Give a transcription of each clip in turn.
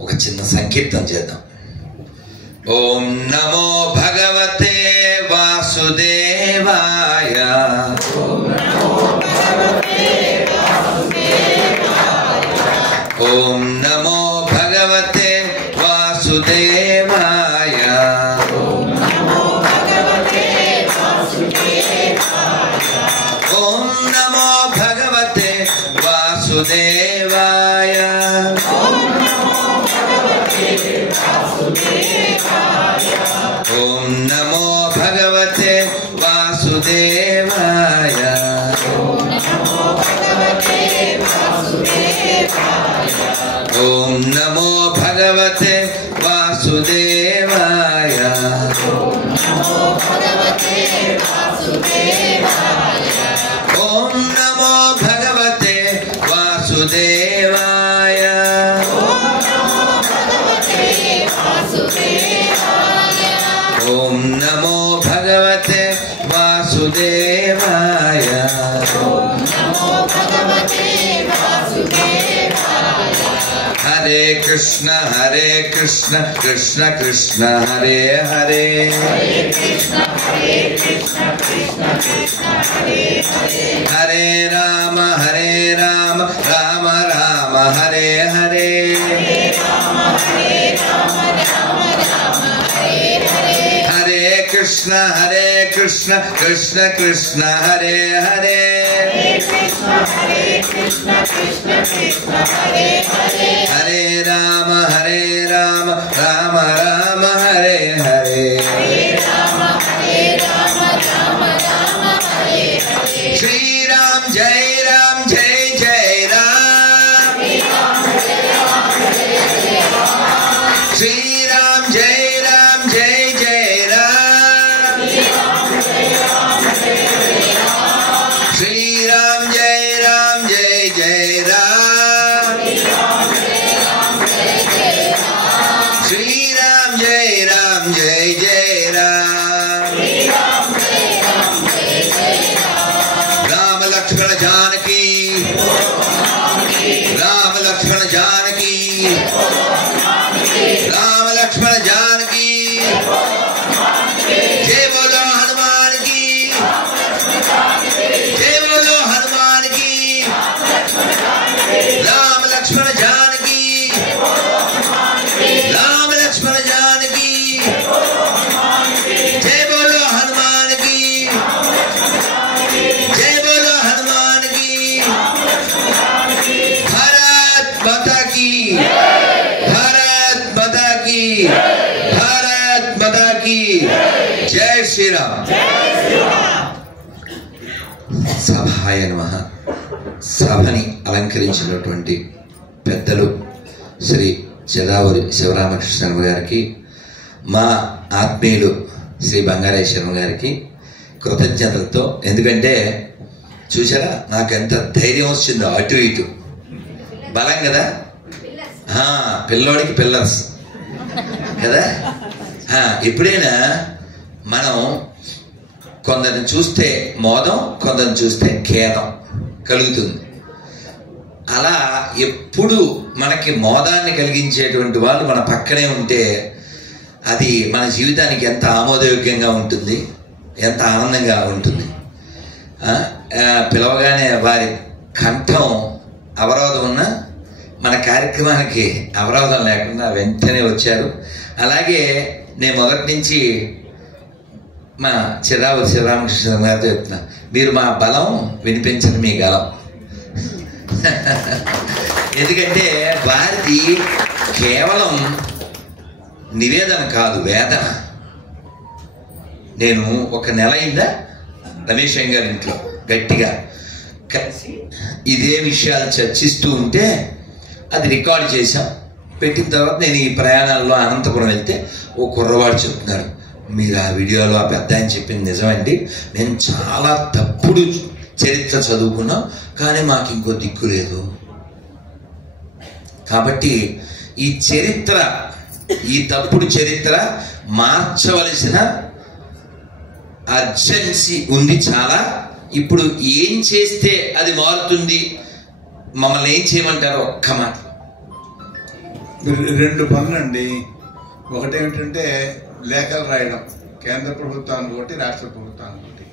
ఒక చిన్న సంకీర్తన చేద్దాం. ఓం నమో భగవతే వాసుదేవాయ. ఓం నమో భగవతే వాసుదేవాయ. ఓం నమో భగవతే వాసుదేవాయ. ఓం నమో భగవతే వాసుదేవాయ. ఓం నమో భగవతే వాసుదేవాయ. ఓం నమో భగవతే వాసుదేవాయ. ఓం నమో భగవతే వాసుదేవాయ. హరే కృష్ణ కృష్ణ కృష్ణ హరే హరే. హరే రామ రామ రామ హరే హరే. హరే కృష్ణ కృష్ణ కృష్ణ హరే హరే. హరే రామ రామ రామ హరే హరే. శ్రీరామ్ జై రామ్ జై జై రామ్. శ్రీరామ్ జై రామ్ జై జై రామ్. శ్రీరామ్ జై రామ్ జై జై రామ్. శ్రీరామ్ జై రామ్ జై జై రామ్. రామ లక్ష్మణ జానకి రామ లక్ష్మణ జానకి రామ లక్ష్మణ జానకి. జై బోలో హనుమాన్ కి. జై బోలో హనుమాన్ కి. రామ లక్ష్మణ జానకి రామ లక్ష్మణ జానకి. జై బోలో హనుమాన్ కి. జై బోలో హనుమాన్ కి. భారత్ మాతా की. भारत माता की. भारत माता की. जय श्री राम. సభాయ నమః. సభని అలంకరించినటువంటి పెద్దలు శ్రీ చెదావరి శివరామకృష్ణ గారికి, మా ఆత్మీయులు శ్రీ బంగారాయ శర్మ గారికి కృతజ్ఞతలతో. ఎందుకంటే చూసారా నాకు ఎంత ధైర్యం వచ్చిందో. అటు ఇటు బలం కదా. పిల్లోడికి పిల్లర్స్ కదా. ఎప్పుడైనా మనం కొందరిని చూస్తే మోదం, కొందరిని చూస్తే ఖేదం కలుగుతుంది. అలా ఎప్పుడు మనకి మోదాన్ని కలిగించేటువంటి వాళ్ళు మన పక్కనే ఉంటే అది మన జీవితానికి ఎంత ఆమోదయోగ్యంగా ఉంటుంది, ఎంత ఆనందంగా ఉంటుంది. పిలవగానే వారి కంఠం అవరోధం ఉన్న మన కార్యక్రమానికి అవరోధం లేకుండా వెంటనే వచ్చారు. అలాగే నేను మొదటి నుంచి మా చెదావరి శివరామకృష్ణ గారితో చెప్తున్నా, మీరు మా బలం వినిపించండి మీ గలం. ఎందుకంటే వారిది కేవలం నివేదన కాదు, వేదన. నేను ఒక నెల అయిందా రమేష్ గారి ఇంట్లో గట్టిగా కలిసి ఇదే విషయాలు చర్చిస్తూ ఉంటే అది రికార్డ్ చేశాం. పెట్టిన తర్వాత నేను ఈ ప్రయాణాల్లో అనంతపురం వెళ్తే ఓ కుర్రవాడు చెప్తున్నాడు, మీరు ఆ వీడియోలో ఆ పెద్ద ఆయన చెప్పింది నిజమండి, మేము చాలా తప్పుడు చరిత్ర చదువుకున్నాం, కానీ మాకు ఇంకో దిక్కు లేదు. కాబట్టి ఈ చరిత్ర, ఈ తప్పుడు చరిత్ర మార్చవలసిన అర్జెన్సీ ఉంది చాలా. ఇప్పుడు ఏం చేస్తే అది మారుతుంది, మమ్మల్ని ఏం చేయమంటారో ఒక్క మాట. రెండు పనులండి. ఒకటేమిటంటే లేఖలు రాయడం, కేంద్ర ప్రభుత్వానికి ఒకటి, రాష్ట్ర ప్రభుత్వానికి ఒకటి.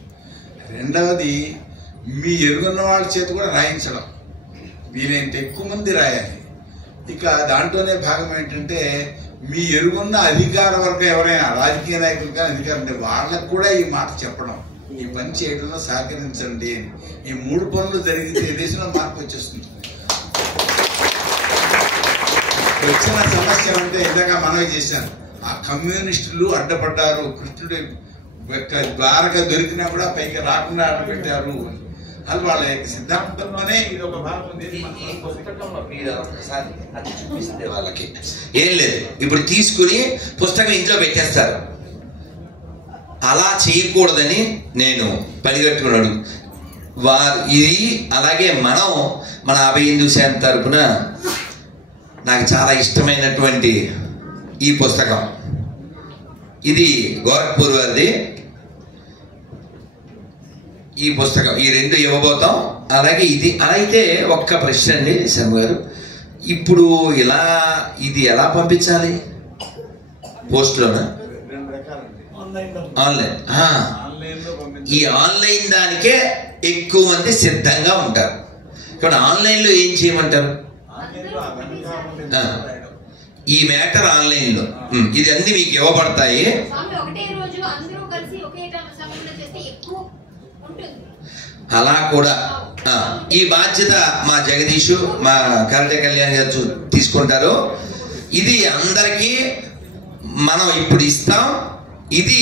రెండవది మీ ఎరుగున్న వాళ్ళ చేతి కూడా రాయించడం, వీలైనంత ఎక్కువ మంది రాయాలి. ఇక దాంట్లోనే భాగం ఏంటంటే మీ ఎరుగున్న అధికార వర్గం ఎవరైనా రాజకీయ నాయకులు కానీ అధికారం ఉంటే వాళ్ళకు కూడా ఈ మాట చెప్పడం, ఈ పని చేయడంలో సహకరించండి అని. ఈ 3 పనులు జరిగితే దేశంలో మార్పు వచ్చేస్తుంది. వచ్చిన సమస్య అంటే ఇందాక మనవి చేశాను, ఆ కమ్యూనిస్టులు అడ్డపడ్డారు, కృష్ణుడి ద్వారక దొరికినా కూడా పైకి రాకుండా అడ్డపెట్టారు. అది వాళ్ళ సిద్ధాంతంలోనే ఇది ఒక భాగం. వాళ్ళకి ఏం లేదు, ఇప్పుడు తీసుకుని పుస్తకం ఇంట్లో పెట్టేస్తారు. అలా చేయకూడదని నేను పనిగట్టుకున్నాడు వారు. ఇది అలాగే మనం మన అభయ హిందూ శాంతి తరపున నాకు చాలా ఇష్టమైనటువంటి ఈ పుస్తకం, ఇది గోరఖ్పూర్ వారిది. ఈ పుస్తకం ఈ 2 ఇవ్వబోతాం. అలాగే ఇది. అయితే ఒక్క ప్రశ్న అండి శర్మ గారు, ఇప్పుడు ఇలా ఇది ఎలా పంపించాలి? పోస్ట్లోనా, ఆన్లైన్? ఈ ఆన్లైన్ దానికే ఎక్కువ మంది సిద్ధంగా ఉంటారు. ఇక్కడ ఆన్లైన్లో ఏం చేయమంటారు? ఈ మ్యాటర్ ఆన్లైన్లో ఇది అన్ని మీకు ఇవ్వబడతాయి. అలా కూడా ఈ బాధ్యత మా జగదీష్, మా కరట కళ్యాణ్ గారు తీసుకుంటారు. ఇది అందరికీ మనం ఇప్పుడు ఇస్తాం. ఇది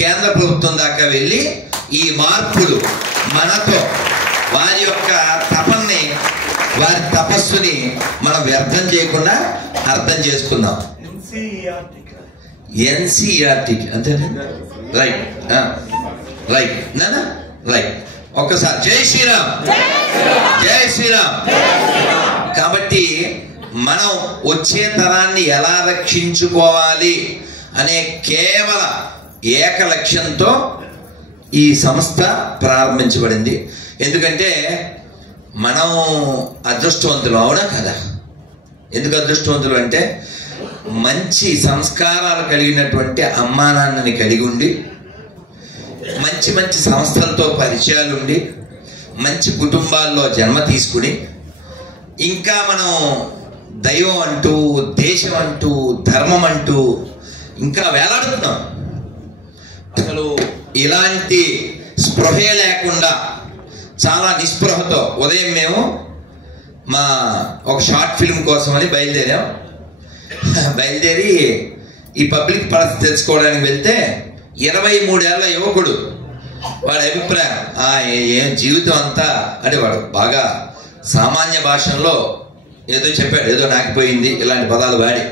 కేంద్ర ప్రభుత్వం దాకా వెళ్ళి ఈ మార్పులు మనతో వారి యొక్క తపన్ని, వారి తపస్సుని మనం వ్యర్థం చేయకుండా అర్థం చేసుకుందాం. ఎన్సీఈఆర్టీ అంతే, రైట్ రైట్ నానా, రైట్. ఒక్కసారి జై శ్రీరామ్, జై శ్రీరామ్. కాబట్టి మనం వచ్చే తరాన్ని ఎలా రక్షించుకోవాలి అనే కేవల ఏక లక్ష్యంతో ఈ సంస్థ ప్రారంభించబడింది. ఎందుకంటే మనం అదృష్టవంతులు, అవునా కదా? ఎందుకు అదృష్టవంతులు అంటే మంచి సంస్కారాలు కలిగినటువంటి అమ్మా నాన్నని కలిగి ఉండి, మంచి మంచి సంస్థలతో పరిచయాలు ఉండి, మంచి కుటుంబాల్లో జన్మ తీసుకుని, ఇంకా మనం దైవం అంటూ, దేశం అంటూ, ధర్మం అంటూ ఇంకా వేలాడుతున్నాం. అసలు ఇలాంటి స్పృహే లేకుండా చాలా నిస్పృహతో ఉదయం మేము మా ఒక షార్ట్ ఫిల్మ్ కోసమని బయలుదేరి ఈ పబ్లిక్ పరిస్థితి తెలుసుకోవడానికి వెళ్తే 23 ఏళ్ల యువకుడు, వాడి అభిప్రాయం ఏం జీవితం అంతా అంటే వాడు బాగా సామాన్య భాషల్లో ఏదో చెప్పాడు, ఏదో నాకిపోయింది ఇలాంటి పదాలు వాడి.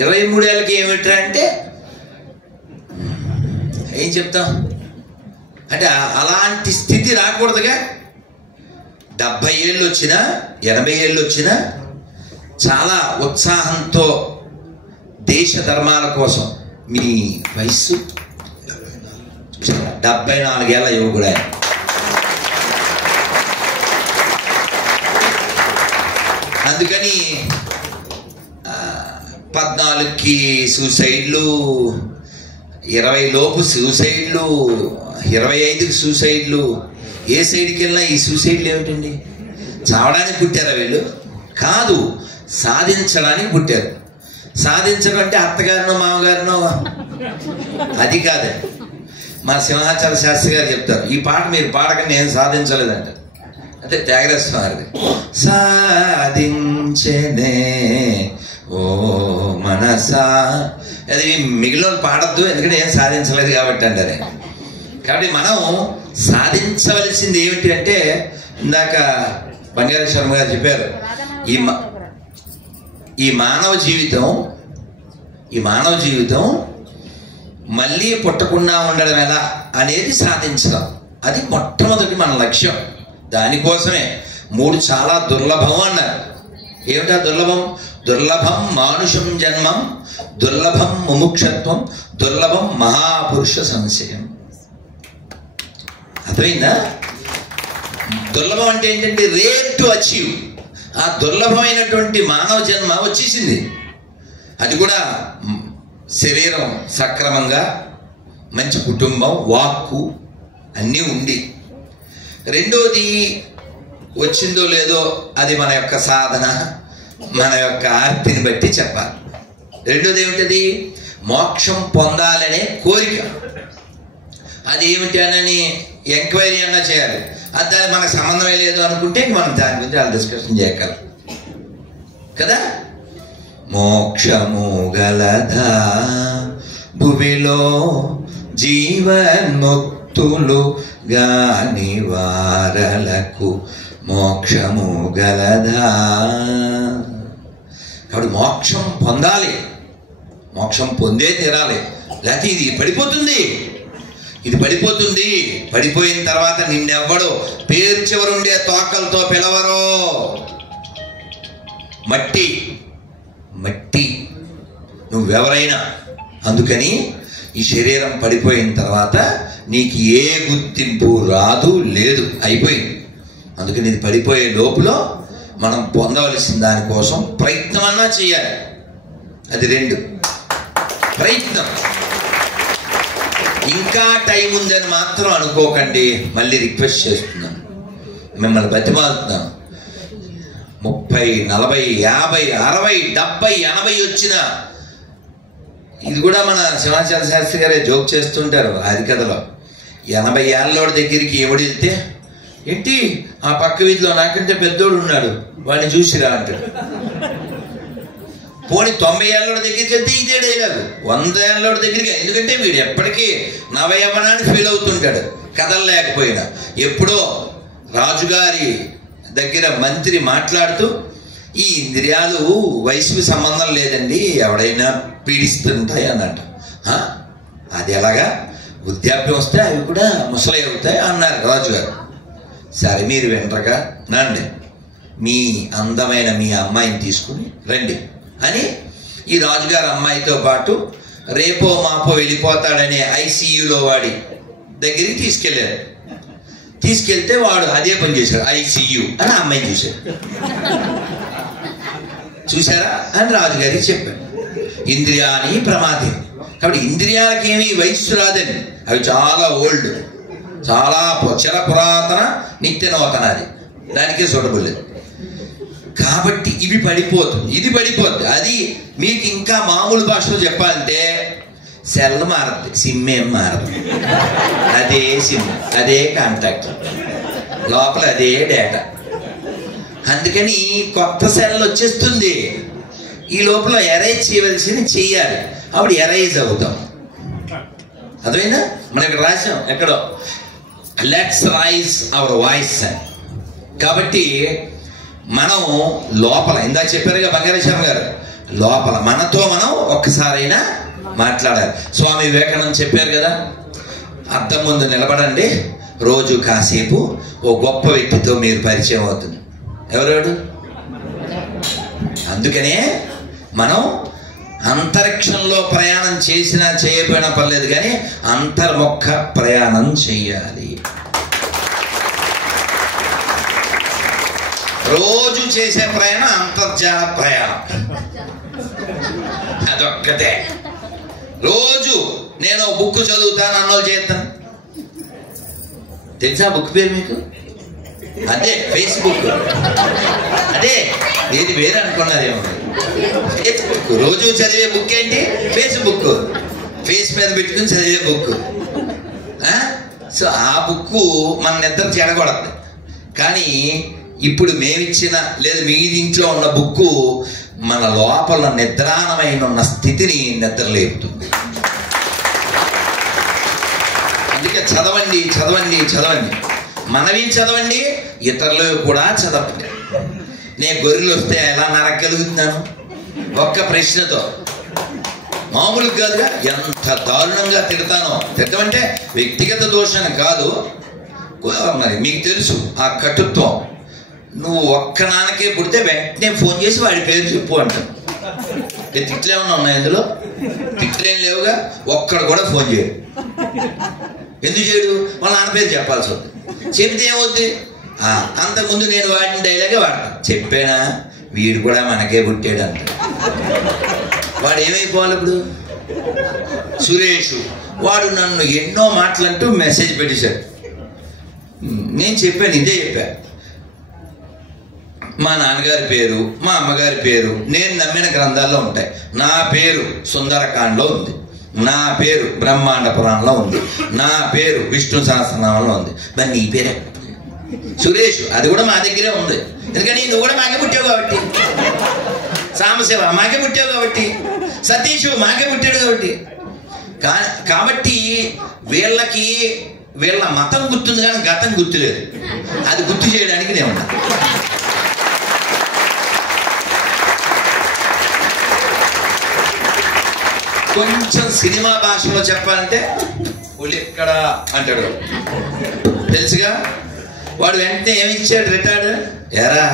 23 ఏళ్ళకి ఏమిట్రా అంటే ఏం చెప్తాం అంటే అలాంటి స్థితి రాకూడదుగా. 70 ఏళ్ళు వచ్చినా 80 ఏళ్ళు వచ్చినా చాలా ఉత్సాహంతో దేశ ధర్మాల కోసం. మీ వయస్సు 74 ఏళ్ల యువకుడు ఆయన. అందుకని 14కి సూసైడ్లు, 20 లోపు సూసైడ్లు, 25కి సూసైడ్లు. ఏ సైడ్కి వెళ్ళినా ఈ సూసైడ్లు ఏమిటండి? చావడానికి పుట్టారా వీళ్ళు? కాదు, సాధించడానికి పుట్టారు. సాధించడం అంటే అత్తగారినో మామగారినో అది కాదండి. మా సింహాచల శాస్త్రి గారు చెప్తారు, ఈ పాట మీరు పాడకండి, నేను సాధించలేదంట. అంటే త్యాగరాజ స్వామిది. సాధించనే ఓ మనసా, అది మిగిలిన పాడద్దు, ఎందుకంటే ఏం సాధించలేదు కాబట్టి అంటారే. కాబట్టి మనం సాధించవలసింది ఏమిటి అంటే, ఇందాక బంగారు శర్మ గారు చెప్పారు, ఈ మానవ జీవితం మళ్ళీ పుట్టకుండా ఉండడం ఎలా అనేది సాధించడం. అది మొట్టమొదటి మన లక్ష్యం. దానికోసమే 3 చాలా దుర్లభం అన్నారు. ఏమిటా దుర్లభం? దుర్లభం మానుషం జన్మం, దుర్లభం ముముక్షత్వం, దుర్లభం మహాపురుష సంశయం. అర్థమైందా? దుర్లభం అంటే ఏంటంటే రేర్ టు అచీవ్. ఆ దుర్లభమైనటువంటి మానవ జన్మ వచ్చేసింది. అది కూడా శరీరం సక్రమంగా, మంచి కుటుంబం, వాక్కు అన్నీ ఉండి. రెండోది వచ్చిందో లేదో అది మన యొక్క సాధన, మన యొక్క ఆర్తిని బట్టి చెప్పాలి. రెండోది ఏమిటది? మోక్షం పొందాలనే కోరిక. అది ఏమిటి అని ఎంక్వైరీ అన్నా చేయాలి. అది దాని మనకు సంబంధమే లేదు అనుకుంటే మనం దాని గురించి వాళ్ళు డిస్కషన్ చేయగలం కదా. మోక్షము గలదా భువిలో జీవన్ముక్తులు గాని వారలకు మోక్షము గలదా. కాబట్టి మోక్షం పొందాలి, మోక్షం పొందే తీరాలి, లేకపోతే ఇది పడిపోతుంది. ఇది పడిపోతుంది. పడిపోయిన తర్వాత నిన్నెవ్వడు పేరు చివరుండే తోకలతో పిలవరు. మట్టి మట్టి నువ్వెవరైనా. అందుకని ఈ శరీరం పడిపోయిన తర్వాత నీకు ఏ గుర్తింపు రాదు, లేదు, అయిపోయింది. అందుకని ఇది పడిపోయే లోపల మనం పొందవలసిన దానికోసం ప్రయత్నం అన్నా చేయాలి. అది రెండు, ప్రయత్నం. ఇంకా టైం ఉందని మాత్రం అనుకోకండి. మళ్ళీ రిక్వెస్ట్ చేస్తున్నాను, మిమ్మల్ని బతిమాలుతున్నాను. 30, 40, 50, 60, 70, 80 వచ్చిన, ఇది కూడా మన శివాచార్య శాస్త్రి గారే జోక్ చేస్తుంటారు హరికథలో. 80 ఏళ్ళోడి దగ్గరికి ఎవడు వెళ్తే, ఏంటి ఆ పక్క వీధిలో నాకంటే పెద్దోడు ఉన్నాడు, వాడిని చూసిరా అంటాడు. పోనీ 90 ఏళ్ళోడి దగ్గరికి వెళ్తే ఇదే డైలాగు. 100 ఏళ్ళోడి దగ్గరికి, ఎందుకంటే వీడు ఎప్పటికీ నవయవనాన్ని ఫీల్ అవుతుంటాడు కదలలేకపోయినా. ఎప్పుడో రాజుగారి దగ్గర మంత్రి మాట్లాడుతూ, ఈ ఇంద్రియాలు వయసుకి సంబంధం లేదండి, ఎవడైనా పీడిస్తుంటాయి అన్నట్ట. అది ఎలాగా? వృద్ధాప్యం వస్తే అవి కూడా ముసలి అవుతాయి అన్నారు రాజుగారు. సరే మీరు వినరగా, రండి మీ అందమైన మీ అమ్మాయిని తీసుకుని రండి అని ఈ రాజుగారి అమ్మాయితో పాటు రేపో మాపో వెళ్ళిపోతాడనే ఐసీయూలో వాడి దగ్గరికి తీసుకెళ్ళారు. తీసుకెళ్తే వాడు అదే పని చేశాడు, ఐసీయూ అని అమ్మాయిని చూశాడు. చూసారా అని రాజుగారికి చెప్పాడు. ఇంద్రియాని ప్రమాదే. కాబట్టి ఇంద్రియాలకి ఏమీ వయస్సు రాదని, అవి చాలా ఓల్డ్, చాలా చిర పురాతన, నిత్య నూతన, అది దానికే సూటబుల్ లేదు. కాబట్టి ఇవి పడిపోతుంది, ఇది పడిపోతుంది. అది మీకు ఇంకా మామూలు భాషలో చెప్పాలంటే సెల్ మారద్దు, సిమ్ ఏం మారదు. అదే సిమ్, అదే కాంటాక్ట్, లోపల అదే డేటా. అందుకని కొత్త సెల్ వచ్చేస్తుంది. ఈ లోపల ఎరైజ్ చేయవలసింది చెయ్యాలి, అప్పుడు ఎరైజ్ అవుతాం. అర్థమైందా? మనం ఇక్కడ రాసాం ఎక్కడో, లెట్స్ రైజ్ అవర్ వాయిస్ అని. కాబట్టి మనం లోపల, ఇందాక చెప్పారుగా బంగారేశ్వరం గారు, లోపల మనతో మనం ఒక్కసారైనా మాట్లాడాలి. స్వామి వివేకానంద చెప్పారు కదా, అద్దం ముందు నిలబడండి, రోజు కాసేపు ఓ గొప్ప వ్యక్తితో మీరు పరిచయం అవుతుంది. ఎవరెవడు? అందుకనే మనం అంతరిక్షంలో ప్రయాణం చేసినా చేయకపోయినా పర్లేదు, కానీ అంతర్ముఖ ప్రయాణం చెయ్యాలి. రోజు చేసే ప్రయాణం అంతర్జాల ప్రయాణం, అదొక్కటే. రోజు నేను బుక్ చదువుతాను అన్నోళ్ళు చేస్తాను. తెలుసా బుక్ పేరు మీకు? అదే ఫేస్బుక్. అదే, ఏది వేరే అనుకున్నారేమో. ఫేస్బుక్, రోజు చదివే బుక్ ఏంటి? ఫేస్బుక్. ఫేస్ మీద పెట్టుకుని చదివే బుక్. సో ఆ బుక్ మన నిద్ర చెడగొడద్దు. కానీ ఇప్పుడు మేమిచ్చిన, లేదా మీ ఇంట్లో ఉన్న బుక్ మన లోపల నిద్రాణమైన ఉన్న స్థితిని నిద్రలేపుతుంది. అందుకే చదవండి, చదవండి, చదవండి. మనవి చదవండి, ఇతరులు కూడా చదవండి. నేను గొర్రెలు వస్తే ఎలా నరకగలుగుతున్నాను ఒక్క ప్రశ్నతో. మామూలుగా కాదుగా, ఎంత దారుణంగా తిడతానో. తిట్టమంటే వ్యక్తిగత దోషాన్ని కాదు, మరి మీకు తెలుసు ఆ కటుత్వం. నువ్వు ఒక్క నాన్నకే పుడితే వెంటనే ఫోన్ చేసి వాడి పేరు చెప్పు అంటాను. తిట్లేమన్నా ఉన్నాయి ఇందులో? తిట్లేం లేవుగా. ఒక్కడు కూడా ఫోన్ చేయడు. ఎందుకు చేయడు? వాళ్ళ నాన్న పేరు చెప్పాల్సి వస్తుంది. చెబితే ఏమవుద్ది? అంతకుముందు నేను వాడిన డైలాగే వాడతాను. చెప్పానా వీడు కూడా మనకే పుట్టాడు అంట. వాడు ఏమైపోవాలి ఇప్పుడు? సురేష్ వాడు నన్ను ఎన్నో మాటలంటూ మెసేజ్ పెట్టేశాడు. నేను చెప్పాను, ఇదే చెప్పా, మా నాన్నగారి పేరు, మా అమ్మగారి పేరు నేను నమ్మిన గ్రంథాల్లో ఉంటాయి. నా పేరు సుందరకాండలో ఉంది, నా పేరు బ్రహ్మాండ పురాణంలో ఉంది, నా పేరు విష్ణు సహస్రనామంలో ఉంది. మరి నీ పేరే సురేష్, అది కూడా మా దగ్గరే ఉంది. ఎందుకని నువ్వు కూడా మాకే పుట్టావు కాబట్టి, సాంబశివ మాకే పుట్టావు కాబట్టి, సతీష్ మాకే పుట్టాడు కాబట్టి. కాబట్టి వీళ్ళకి వీళ్ళ మతం గుర్తుంది కానీ గతం గుర్తులేదు. అది గుర్తు చేయడానికి నేను ఉన్నా. కొంచెం సినిమా భాషలో చెప్పాలంటే పులి ఎక్కడ అంటాడు, తెలుసుగా. వాడు వెంటనే ఏమిచ్చాడు రిటార్డు, ఎరా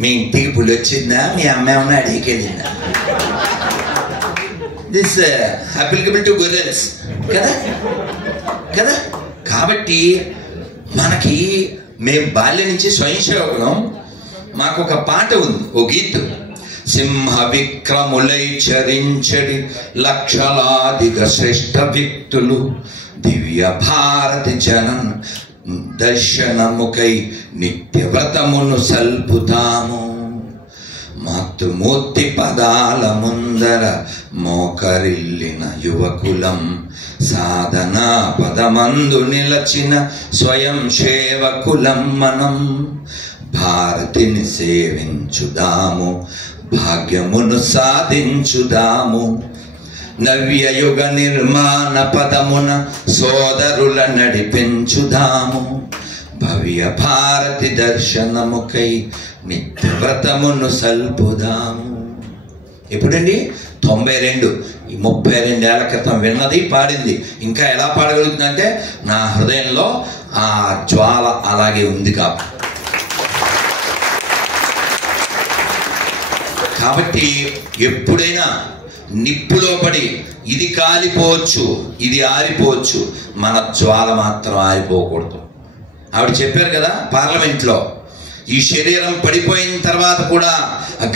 మీ ఇంటికి పులి వచ్చిందా, మీ అమ్మ ఏమన్నా అడిగికెళ్ళిందా? దిస్ అప్లికబుల్ టు గొర్రెల్స్ కదా కదా. కాబట్టి మనకి మేము బాల్యం నుంచి స్వయం సేవకులం. మాకు ఒక పాట ఉంది, ఓ గీతం. సింహ విక్రములై చరించడి లక్షలాదిగా శ్రేష్ఠ వ్యక్తులు దివ్య భారతి జనం దర్శనముకై నిత్య వ్రతమును సల్పుతాము. మాతృమూర్తి పదాల ముందర మోకరిల్లిన యువకులం, సాధనా పదమందు నిలచిన స్వయం సేవకులం మనం. భారతిని సేవించుదాము, భాగ్యమును సాధించుదాము. నవ్యయుగ నిర్మాణ పదమున సోదరుల నడిపించుదాము. భవ్య భారతి దర్శనముకై నిత్య వ్రతమును సల్పుదాము. ఎప్పుడండి? 92, 32 ఏళ్ల క్రితం విన్నది, పాడింది. ఇంకా ఎలా పాడగలుగుతుందంటే నా హృదయంలో ఆ జ్వాల అలాగే ఉంది కాబట్టి ఎప్పుడైనా నిప్పులో పడి ఇది కాలిపోవచ్చు, ఇది ఆరిపోవచ్చు, మన జ్వాల మాత్రం ఆరిపోకూడదు. ఆవిడ చెప్పారు కదా పార్లమెంట్లో, ఈ శరీరం పడిపోయిన తర్వాత కూడా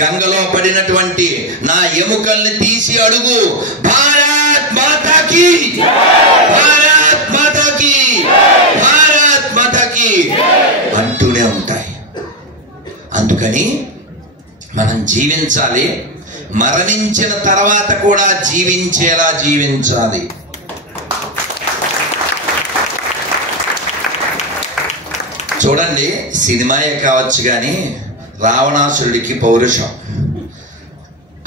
గంగలో పడినటువంటి నా ఎముకల్ని తీసి అడుగు, భారత్ మాతాకి, భారత్ మాతాకి, భారత్ మాతాకి అంటూనే ఉంటాయి. అందుకని మనం జీవించాలి, మరణించిన తర్వాత కూడా జీవించేలా జీవించాలి. చూడండి, సినిమాయే కావచ్చు కానీ రావణాసురుడికి పౌరుషం.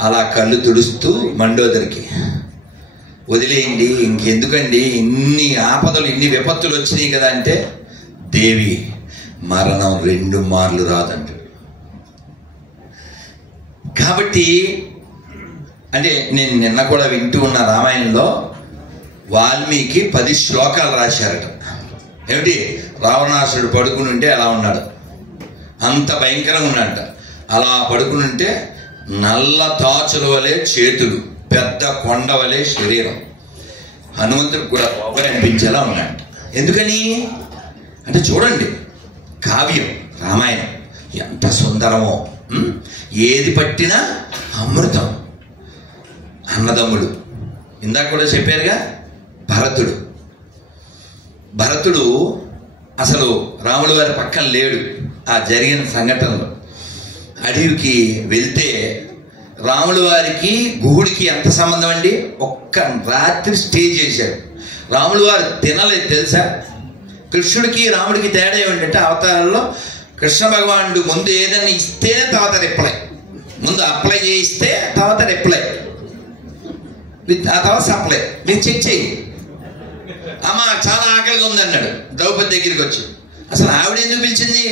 అలా కళ్ళు తుడుస్తూ మండోదరికి, వదిలేయండి ఇంకెందుకండి, ఇన్ని ఆపదలు ఇన్ని విపత్తులు వచ్చినాయి కదా అంటే, దేవి మరణం 2 మార్లు రాదంట. కాబట్టి అంటే నేను నిన్న కూడా వింటూ ఉన్న రామాయణంలో వాల్మీకి 10 శ్లోకాలు రాశారట. ఏమిటి? రావణాసురుడు పడుకుని ఉంటే ఎలా ఉన్నాడు, అంత భయంకరంగా ఉన్నాడట. అలా పడుకుని ఉంటే నల్ల తాచుల వలె చేతులు, పెద్ద కొండ వలె శరీరం, హనుమంతుడికి కూడా పొగరు అనిపించేలా ఉన్నాడు. ఎందుకని అంటే చూడండి, కావ్యం రామాయణం ఎంత సుందరమో. ఏది పట్టినా అమృతం. అన్నదమ్ముడు ఇందాక కూడా చెప్పారుగా, భరతుడు అసలు రాముల వారి పక్కన లేడు. ఆ జరిగిన సంఘటనలో అడవికి వెళ్తే రాముల వారికి గుహుడికి ఎంత సంబంధం అండి? ఒక్క రాత్రి స్టే చేశాడు. రాముల వారు తినలేదు తెలుసా. కృష్ణుడికి రాముడికి తేడా ఏమిటంటే, అవతారంలో కృష్ణ భగవానుడు ముందు ఏదైనా ఇస్తేనే తర్వాత రిప్లై, ముందు అప్లై చేయిస్తే తర్వాత రిప్లై, ఆ తర్వాత సప్లై. నేను చెక్ చేయి, అమ్మ చాలా ఆకలిగా ఉందన్నాడు ద్రౌపది దగ్గరికి వచ్చి. అసలు ఆవిడ ఎందుకు పిలిచింది?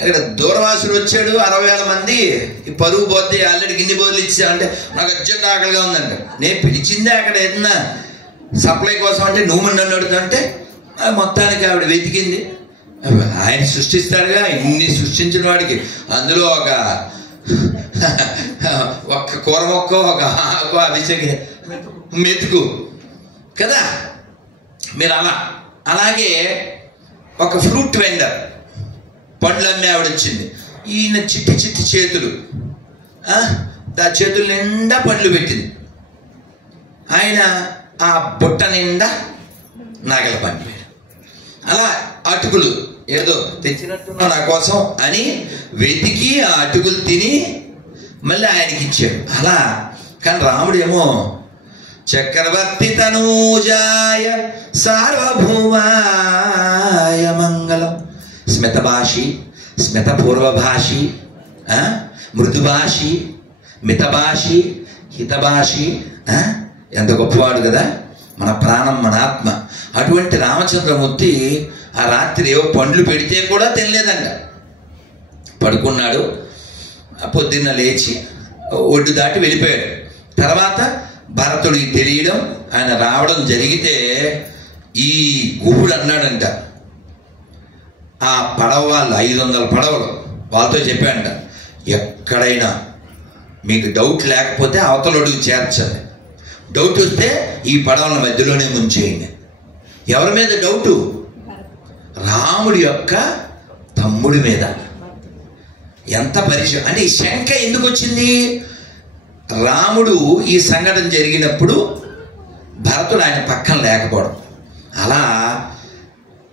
ఇక్కడ దూర్వాసుడు వచ్చాడు, 60,000 మంది, ఈ పరుగు పోతే ఆల్రెడీ గిన్ని బోర్లు ఇచ్చామంటే నాకు అర్జెంట్ ఆకలిగా ఉందంట. నేను పిలిచిందే అక్కడ ఏదన్నా సప్లై కోసం అంటే నువ్వు నన్ను అడుగుతుంటే మొత్తానికి ఆవిడ వెతికింది. ఆయన సృష్టిస్తాడుగా, ఇన్ని సృష్టించిన వాడికి అందులో ఒక్క కూర మొక్క, ఒక ఆకు, అభిషేక మెతుకు కదా. మీరు అలాగే ఒక ఫ్రూట్ వెండర్, పండ్లు అమ్మే ఆవిడ వచ్చింది. ఈయన చిట్టి చిట్టి చేతులు, చేతుల నిండా పండ్లు పెట్టింది. ఆయన ఆ బుట్ట నిండా నాగల పండు. అలా అటుకులు ఏదో తెచ్చినట్టున్నా నా కోసం అని వెతికి ఆ అటుకులు తిని మళ్ళీ ఆయనకి ఇచ్చాడు. అలా కానీ రాముడేమో చక్రవర్తి తనూజాయ సార్వభౌమాయ మంగళం, స్మితభాషి, స్మితపూర్వభాషి, మృదుభాషి, మితభాషి, హితభాషి. ఎంత గొప్పవాడు కదా మన ప్రాణం, మన ఆత్మ. అటువంటి రామచంద్రమూర్తి ఆ రాత్రి ఏవో పండ్లు పెడితే కూడా తినలేదంట. పడుకున్నాడు. పొద్దున్న లేచి ఒడ్డు దాటి వెళ్ళిపోయాడు. తర్వాత భరతుడికి తెలియడం, ఆయన రావడం జరిగితే ఈ గుహుడు అన్నాడంట, ఆ పడవ వాళ్ళు 500 పడవలు వాళ్ళతో చెప్పాడంట, ఎక్కడైనా మీకు డౌట్ లేకపోతే అవతల ఒడ్డుకు చేర్చండి, డౌట్ వస్తే ఈ పడవల మధ్యలోనే ముంచేయండి. ఎవరి మీద డౌటు? రాముడి యొక్క తమ్ముడి మీద. ఎంత పరిచయం అంటే ఈ శంక ఎందుకు వచ్చింది? రాముడు ఈ సంఘటన జరిగినప్పుడు భరతుడు ఆయన పక్కన లేకపోవడం. అలా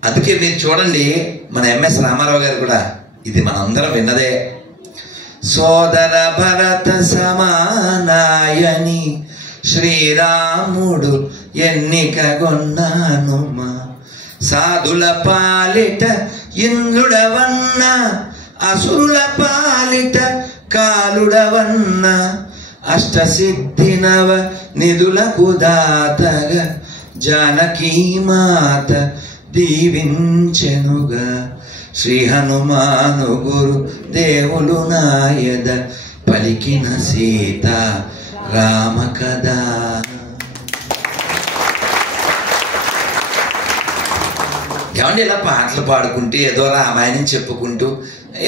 అందుకే మీరు చూడండి, మన ఎంఎస్ రామారావు గారు కూడా ఇది మనందరం విన్నదే. సోదర భరత సమానాయని శ్రీరాముడు ఎన్నికగొన్నానుమా, సాధుల పాలిట ఇంద్రుడవన్న, అసురుల పాలిట కాలుడవన్న, అష్టసిద్ధినవ నిధులకు దాతగా జానకీ మాత దీవించెనుగా, శ్రీ హనుమాను గురు దేవులు నాయద పలికిన సీత రామ కదా. ఏమండి ఇలా పాటలు పాడుకుంటూ ఏదో రామాయణం చెప్పుకుంటూ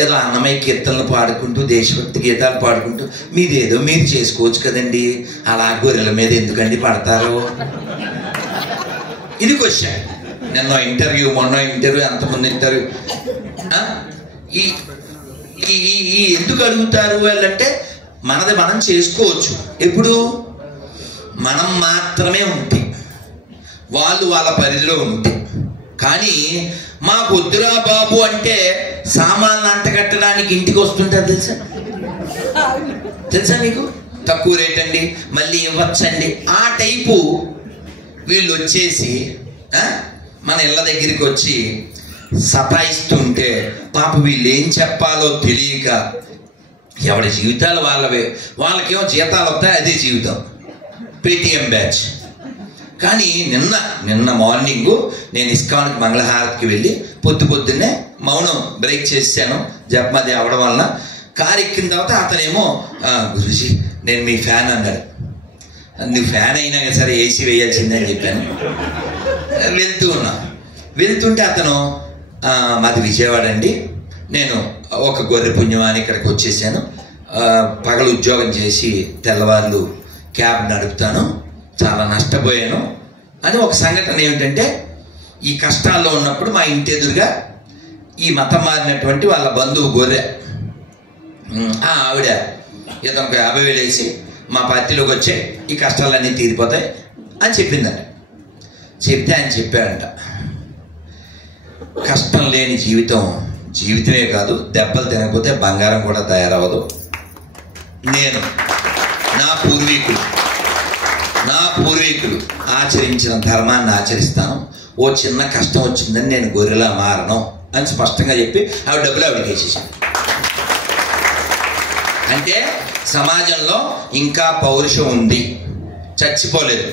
ఏదో అన్నమయ్య కీర్తనలు పాడుకుంటూ దేశభక్తి గీతాలు పాడుకుంటూ మీరేదో మీరు చేసుకోవచ్చు కదండి. అలా గొర్రెల మీద ఎందుకండి పడతారు? ఇది క్వశ్చన్. నిన్న ఇంటర్వ్యూ, మొన్న ఇంటర్వ్యూ, అంతమంది ఇంటర్వ్యూ. ఈ ఎందుకు అడుగుతారు వాళ్ళంటే మనది మనం చేసుకోవచ్చు. ఎప్పుడు మనం మాత్రమే ఉంటే, వాళ్ళు వాళ్ళ పరిధిలో ఉంటే. కానీ మాకు వద్దురా బాబు అంటే సామాన్లు అంటగట్టడానికి ఇంటికి వస్తుంటారు తెలుసా? తెలుసా మీకు? తక్కువ రేట్ అండి, మళ్ళీ ఇవ్వచ్చండి, ఆ టైపు వీళ్ళు వచ్చేసి మన ఇళ్ళ దగ్గరికి వచ్చి సతాయిస్తుంటే పాప వీళ్ళు ఏం చెప్పాలో తెలియక ఎవరి జీవితాలు వాళ్ళవే. వాళ్ళకేమో జీతాలు వస్తాయి, అదే జీవితం, పేటిఎం బ్యాచ్. కానీ నిన్న మార్నింగ్ నేను ఇస్కాన్కి మంగళహారతికి వెళ్ళి పొద్దున్నే మౌనం బ్రేక్ చేశాను జపమది అవడం వలన. కారు ఎక్కిన తర్వాత అతనేమో గురూజీ నేను మీ ఫ్యాన్ అన్నాడు. నువ్వు ఫ్యాన్ అయినా సరే ఏసీ వేయాల్సిందని చెప్పాను. వెళ్తుంటే అతను మాది విజయవాడ అండి, నేను ఒక గొర్రె పుణ్యమాని ఇక్కడికి వచ్చేసాను, పగలు ఉద్యోగం చేసి తెల్లవార్లు క్యాబ్ నడుపుతాను, చాలా నష్టపోయాను అని ఒక సంఘటన. ఏమిటంటే ఈ కష్టాల్లో ఉన్నప్పుడు మా ఇంటి ఎదురుగా ఈ మతం మారినటువంటి వాళ్ళ బంధువు గొర్రె ఆవిడ ఇతనికి 50,000 వేసి మా పార్టీలోకి వచ్చే ఈ కష్టాలన్నీ తీరిపోతాయి అని చెప్పిందంట. చెప్తే ఆయన చెప్పాడంట, కష్టం లేని జీవితమే కాదు, దెబ్బలు తినకపోతే బంగారం కూడా తయారవ్వదు. నేను నా పూర్వీకులు ఆచరించిన ధర్మాన్ని ఆచరిస్తాను, ఓ చిన్న కష్టం వచ్చిందని నేను గొర్రెలా మారను అని స్పష్టంగా చెప్పి ఆవిడ డబ్బులు ఆవిడకి వేసేసాను. అంటే సమాజంలో ఇంకా పౌరుషం ఉంది, చచ్చిపోలేదు.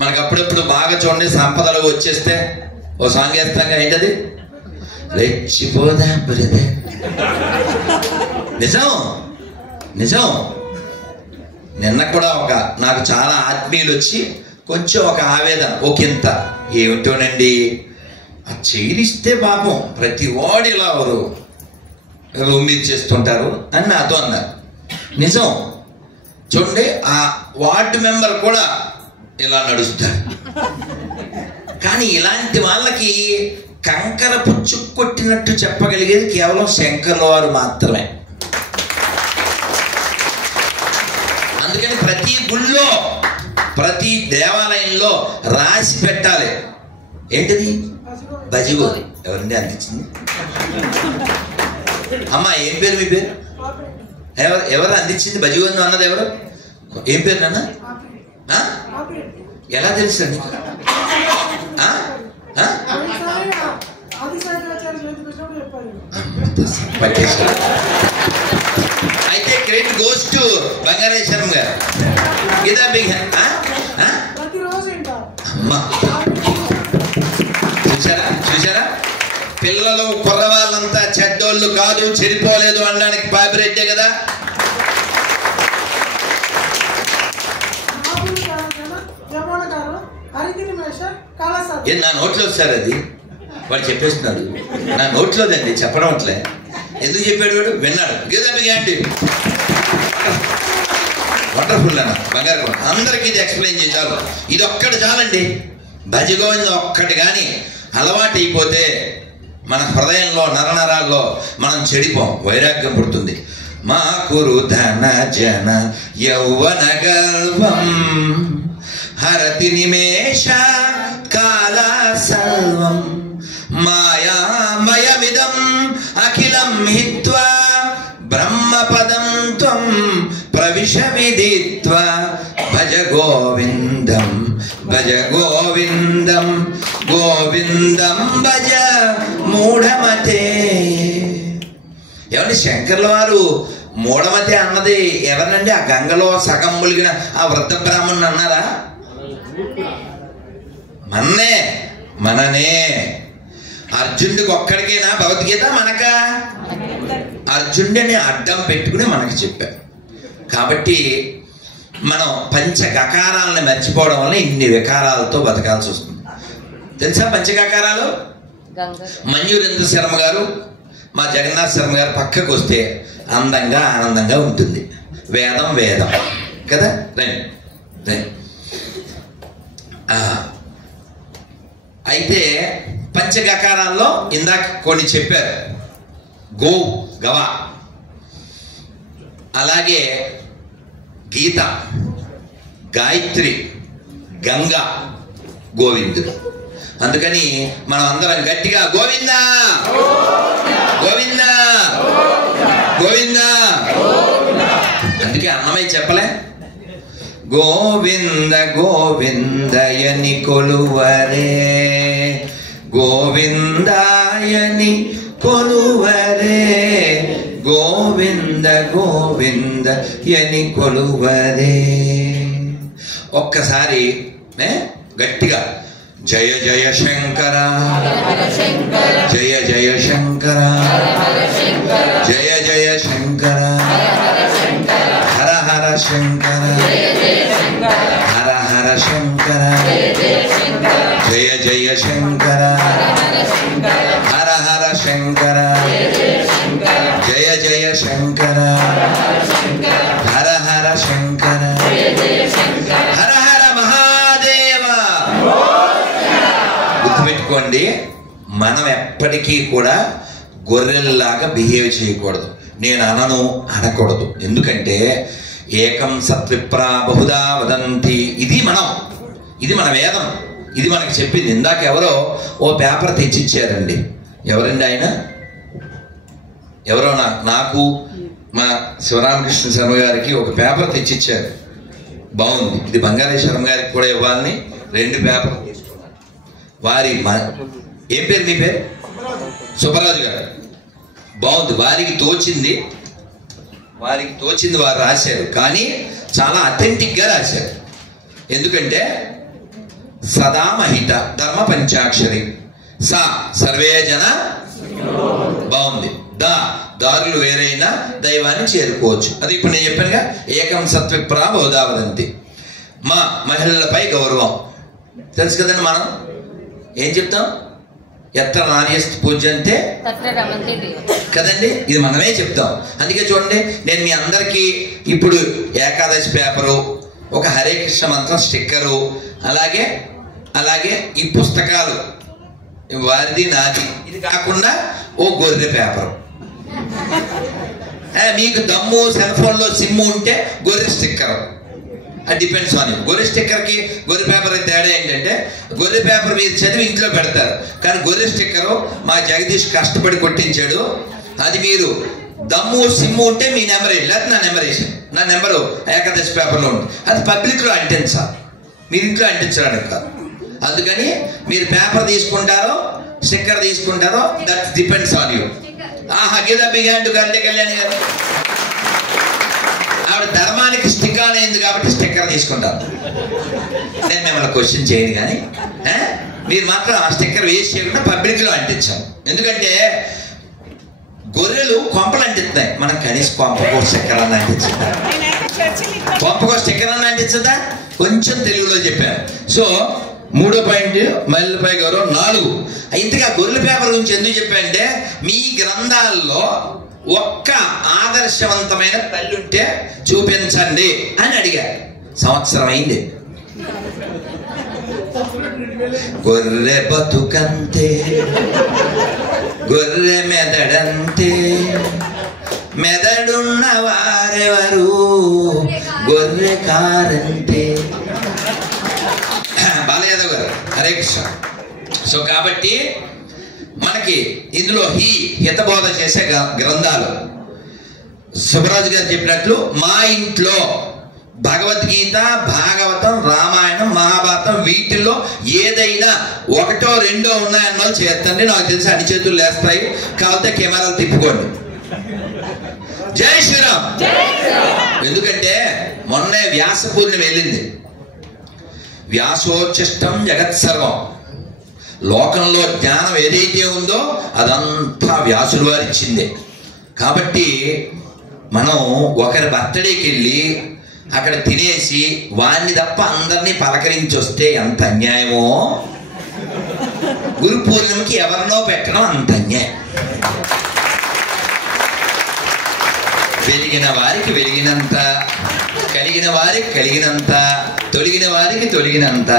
మనకు అప్పుడప్పుడు బాగా చూడండి, సంపదలు వచ్చేస్తే ఓ సాంగ్ వేస్తాం, ఏంటది? రెచ్చిపోదా బ్రదే. నిజం. నిన్న కూడా నాకు చాలా ఆత్మీయులు వచ్చి కొంచెం ఒక ఆవేదన, ఒకంత ఏమిటోనండి ఆ చేయలిస్తే పాపం ప్రతి వాడు ఇలా ఎవరు రూమీది చేస్తుంటారు అని నాతో అన్నారు. నిజం చూడండి, ఆ వార్డు మెంబర్ కూడా ఇలా నడుస్తారు. కానీ ఇలాంటి వాళ్ళకి కంకర పుచ్చు కొట్టినట్టు చెప్పగలిగేది కేవలం శంకర్ల వారు మాత్రమే. అందుకని ప్రతి గుళ్ళో ప్రతి దేవాలయంలో రాసి పెట్టాలి. ఏంటిది? బజిగోవి. ఎవరండి అందించింది? అమ్మా ఏం పేరు మీ పేరు? ఎవరు అందించింది బజిగోవి అన్నది ఎవరు? ఏం పేరు నాన్న? ఎలా తెలుసు అండి? అయితే క్రెడిట్ గోస్ టు బంగారేశ్వరం గారు. ఇదా బిగ్ అమ్మా చూసారా పిల్లలు కుర్రవాళ్ళంతా చెడ్డోళ్ళు కాదు, చెడిపోలేదు అనడానికి పాపిరెడ్డే కదా. నా నోట్లో వస్తారు అది వాడు చెప్పేస్తున్నాడు. నా నోట్లోదండి, చెప్పడం అట్లే. ఎందుకు చెప్పాడు వాడు? విన్నాడు. వండర్ఫుల్ అన్న బంగారు. అందరికి ఇది ఎక్స్ప్లెయిన్ చేశారు. ఇది ఒక్కటి చాలండి. భజగోవిందం ఒక్కటి కానీ అలవాటు అయిపోతే మన హృదయంలో నరనరాల్లో మనం చెడిపోం, వైరాగ్యం పుడుతుంది. మా కురు ధన జన యౌవన గర్వం హరతి నిమేష కాల సర్వం మాయామయమిదం అఖిలం హిత్వా బ్రహ్మపదం త్వం ప్రవిశ విదిత్వా భజ గోవిందం భజ గోవిందం గోవిందం భజ మూఢమతే. ఏమండి శంకర్ల వారు మూఢమతే అన్నది ఎవరినండి? ఆ గంగలో సగం ములిగిన ఆ వృద్ధ బ్రాహ్మణుని అన్నారా? మననే. అర్జునుడికి ఒక్కడికైనా భగవద్గీత మనక? అర్జునుడిని అడ్డం పెట్టుకుని మనకు చెప్పారు. కాబట్టి మనం పంచగకారాలను మర్చిపోవడం వల్ల ఇన్ని వికారాలతో బతకాల్సి వస్తుంది. తెలుసా పంచగకారాలు? మన్యూరేంద్ర శర్మ గారు, మా జగన్నాథ్ శర్మ గారు పక్కకు వస్తే అందంగా ఆనందంగా ఉంటుంది. వేదం వేదం కదా. అయితే పంచగకారాల్లో ఇందాక కొన్ని చెప్పారు. గో గవ, అలాగే గీత, గాయత్రి, గంగ, గోవిందుడు. అందుకని మనం అందరం గట్టిగా గోవిందా గోవిందా గోవిందా. అందుకే అన్నమయ్య చెప్పలే గోవింద గోవిందయని కొలువరే గోవిందాయని కొలువరే గోవింద గోవిందయని కొలువరే. ఒక్కసారి గట్టిగా జయ జయ శంకర జయ జయ శంకర జయ జయ శంకర హర హర శంకర హర హర శంకర జయ జయ శంకర హర హర శంకర జయ జయ శంకర హర హర శంకర హర హర మహాదేవ. గుర్తుపెట్టుకోండి, మనం ఎప్పటికీ కూడా గొర్రెల్లాగా బిహేవ్ చేయకూడదు. నేను అనకూడదు. ఎందుకంటే ఏకం సత్విప్రా బహుదా వదంతి. ఇది మన వేదం. ఇది మనకి చెప్పింది. ఇందాక ఎవరో ఓ పేపర్ తెచ్చిచ్చారండి. ఎవరండి ఆయన? ఎవరో నాకు మా శివరామకృష్ణ శర్మ గారికి ఒక పేపర్ తెచ్చిచ్చారు. బాగుంది. ఇది బంగారేశ్వరం గారికి కూడా ఇవ్వాలని 2 పేపర్లు తీసుకున్నాను. వారి ఏం పేరు? మీ పేరు? సుబ్బరాజు గారు. బాగుంది. వారికి తోచింది వారు రాశారు. కానీ చాలా అథెంటిక్గా రాశారు. ఎందుకంటే సదామహిత ధర్మ పంచాక్షరి, సా సర్వే జన, బాగుంది, దారులు వేరైనా దైవాన్ని చేరుకోవచ్చు. అది ఇప్పుడు నేను చెప్పానుగా, ఏకం సత్విప్రా బహుదా వదంతి. మా మహిళలపై గౌరవం తెలుసు కదండి. మనం ఏం చెప్తాం? ఎత్ర నార్యస్తు పూజ్యంతే కదండి. ఇది మనమే చెప్తాం. అందుకే చూడండి, నేను మీ అందరికీ ఇప్పుడు ఏకాదశి పేపరు, ఒక హరే కృష్ణ మంత్రం స్టిక్కరు, అలాగే ఈ పుస్తకాలు వారిది నాది, ఇది కాకుండా ఓ గొర్రె పేపరు. మీకు దమ్ము సెల్ ఫోన్లో సిమ్ ఉంటే గొర్రె స్టిక్కరు. అది డిపెండ్స్ ఆన్ యూ. గొర్రె స్టిక్కర్కి గొర్రె పేపర్కి తేడా ఏంటంటే గొర్రె పేపర్ మీరు చదివి ఇంట్లో పెడతారు, కానీ గొర్రె స్టిక్కరు మా జగదీష్ కష్టపడి కొట్టించాడు. అది మీరు దమ్ము సిమ్ము ఉంటే మీ నెంబర్ వేయండి, లేకపోతే నా నెంబర్ వేసాను. నా నెంబరు ఏకాదశి పేపర్లో ఉంది. అది పబ్లిక్లో అంటించాలి, మీరు ఇంట్లో అంటించడానికి కాదు. అందుకని మీరు పేపర్ తీసుకుంటారో స్టిక్కర్ తీసుకుంటారో that depends on you. Give the big hand to Gante Kalyani గారు. ఆవిడ ధర్మానికి స్టిక్ ఆన్ అయింది కాబట్టి స్టిక్కర్ తీసుకుంటారు. నేను మిమ్మల్ని క్వశ్చన్ చేయను, కానీ మీరు మాత్రం ఆ స్టిక్కర్ వేస్ట్ చేయకుండా పబ్లిక్లో అంటించాం. ఎందుకంటే గొర్రెలు కొంపలు అంటిస్తున్నాయి, మనం కనీసం కొంపకో స్టిక్కర్ అన్న అంటించుదా, కొంపకో స్టిక్కర్ అన్న అంటించదా? కొంచెం తెలుగులో చెప్పాను. సో 3వ పాయింట్ మైలుపై గౌరవం. 4 ఇంతగా గొర్రెల పేపర్ గురించి ఎందుకు చెప్పానంటే మీ గ్రంథాల్లో ఒక్క ఆదర్శవంతమైన తల్లి ఉంటే చూపించండి అని అడిగారు. సంవత్సరం అయింది. గొర్రె బతుకంతే, గొర్రె మెదడంతే, మెదడున్న వారెవరు, గొర్రె కారంతే. బాలయాదవ్ గారు, హరే కృష్ణ. సో కాబట్టి మనకి ఇందులో హితబోధ చేసే గ్రంథాలు సుబ్బరాజు గారు చెప్పినట్లు మా ఇంట్లో భగవద్గీత, భాగవతం, రామాయణం, మహాభారతం వీటిల్లో ఏదైనా 1, 2 ఉన్నాయన్న చేస్తండి. నాకు తెలిసి అన్ని చేతులు లేస్తాయి, కాకపోతే కెమెరాలు తిప్పుకోండి. జై శ్రీరామ్. ఎందుకంటే మొన్నే వ్యాస పూర్ణిమ వెళ్ళింది. వ్యాసోచ్చిష్టం జగత్సర్వం. లోకంలో జ్ఞానం ఏదైతే ఉందో అదంతా వ్యాసుల వారు ఇచ్చిందే. కాబట్టి మనం ఒకరి బర్త్డేకి వెళ్ళి అక్కడ తినేసి వాడిని తప్ప అందరినీ పలకరించి వస్తే ఎంత అన్యాయమో, గురు పూర్ణిమకి ఎవరినో పెట్టడం అంత అన్యాయం. వెలిగిన వారికి వెలిగినంత, కలిగిన వారికి కలిగినంత, తొలగిన వారికి తొలగినంత.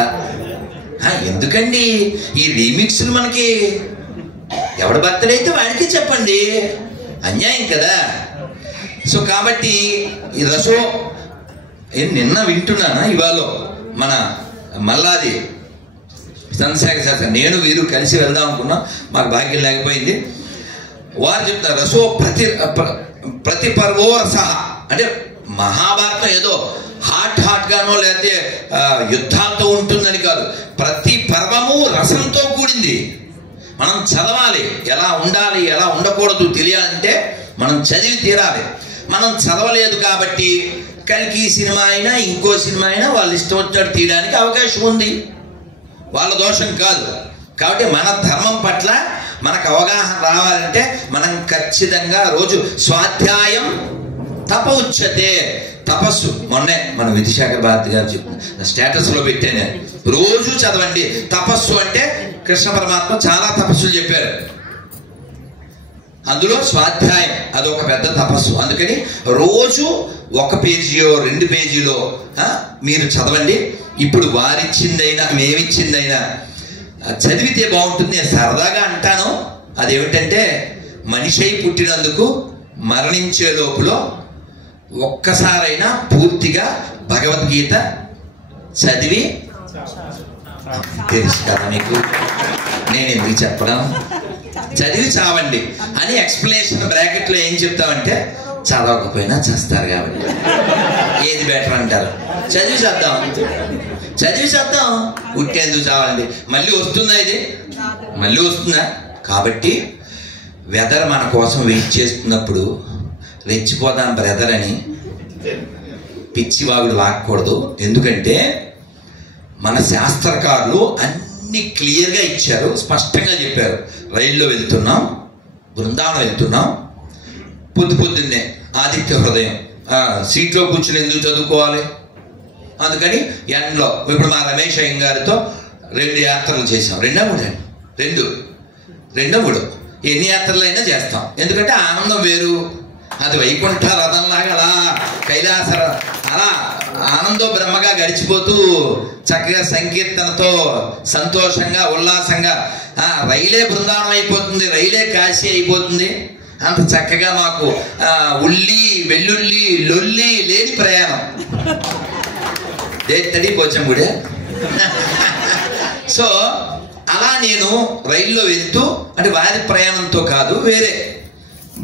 ఎందుకండి ఈ రీమిక్స్లు? మనకి ఎవడి బర్త్డే అయితే వాడికి చెప్పండి, అన్యాయం కదా. సో కాబట్టి ఈ రసో నిన్న వింటున్నానా, ఇవాళ మన మల్లాది చంద్రశేఖర్ శాస్త్రి నేను వీరు కలిసి వెళ్దాం అనుకున్నాం, మాకు భాగ్యం లేకపోయింది. వారు చెప్తారు రసో ప్రతి పర్వో రస అంటే మహాభారతం ఏదో హాట్ గానో లేకపోతే యుద్ధాలతో ఉంటుందని కాదు, ప్రతి పర్వము రసంతో కూడింది. మనం చదవాలి, ఎలా ఉండాలి ఎలా ఉండకూడదు తెలియాలంటే మనం చదివి తీరాలి. మనం చదవలేదు కాబట్టి కల్కి సినిమా అయినా ఇంకో సినిమా అయినా వాళ్ళు ఇష్టం వచ్చినట్టు తీయడానికి అవకాశం ఉంది, వాళ్ళ దోషం కాదు. కాబట్టి మన ధర్మం పట్ల మనకు అవగాహన రావాలంటే మనం ఖచ్చితంగా రోజు స్వాధ్యాయం తప ఉచ్యతే, తపస్సు. మొన్నే మన విధిశేఖర్ భారతి గారు చెప్పిన స్టేటస్లో పెట్టాను, రోజు చదవండి. తపస్సు అంటే కృష్ణ పరమాత్మ చాలా తపస్సులు చెప్పారు, అందులో స్వాధ్యాయం అదొక పెద్ద తపస్సు. అందుకని రోజు 1 పేజీయో 2 పేజీలో మీరు చదవండి. ఇప్పుడు వారిచ్చిందైనా మేమిచ్చిందైనా చదివితే బాగుంటుంది. నేను సరదాగా అంటాను, అదేమిటంటే మనిషి అయి పుట్టినందుకు మరణించే లోపల ఒక్కసారైనా పూర్తిగా భగవద్గీత చదివి, తెలుసు కదా మీకు నేను ఎందుకు చెప్పడం, చదివి చావండి అని ఎక్స్ప్లెనేషన్ బ్రాకెట్లో ఏం చెప్తామంటే చదవకపోయినా చేస్తారు కాబట్టి ఏది బెటర్ అంటారు, చదివి చేద్దాం ఉట్టేందుకు చావండి. మళ్ళీ వస్తుందా ఇది? మళ్ళీ వస్తుందా? కాబట్టి వెదర్ మన కోసం వెయిట్ చేస్తున్నప్పుడు రెచ్చిపోదాం బ్రదర్ అని పిచ్చివాగుడు వాగకూడదు. ఎందుకంటే మన శాస్త్రకారులు అన్ని క్లియర్గా ఇచ్చారు, స్పష్టంగా చెప్పారు. రైల్లో వెళ్తున్నాం, బృందావనం వెళ్తున్నాం, పొద్దున్నే ఆదిత్య హృదయం సీట్లో కూర్చుని ఎందుకు చదువుకోవాలి? అందుకని ఎండలో ఇప్పుడు మా రమేష్ అయ్య గారితో 2 యాత్రలు చేసాం. 2 3 ఎన్ని యాత్రలైనా చేస్తాం. ఎందుకంటే ఆనందం వేరు, అది వైకుంఠ రథంలాగా అలా కైలాస అలా ఆనందో బ్రహ్మగా గడిచిపోతూ చక్కగా సంకీర్తనతో సంతోషంగా ఉల్లాసంగా రైలే బృందావనం అయిపోతుంది, రైలే కాశీ అయిపోతుంది. అంత చక్కగా మాకు ఉల్లి వెల్లుల్లి లొల్లి లేని ప్రయాణం. దేత్తడి పోచంగుడే. సో అలా నేను రైల్లో వెళ్తూ, అంటే వారి ప్రయాణంతో కాదు, వేరే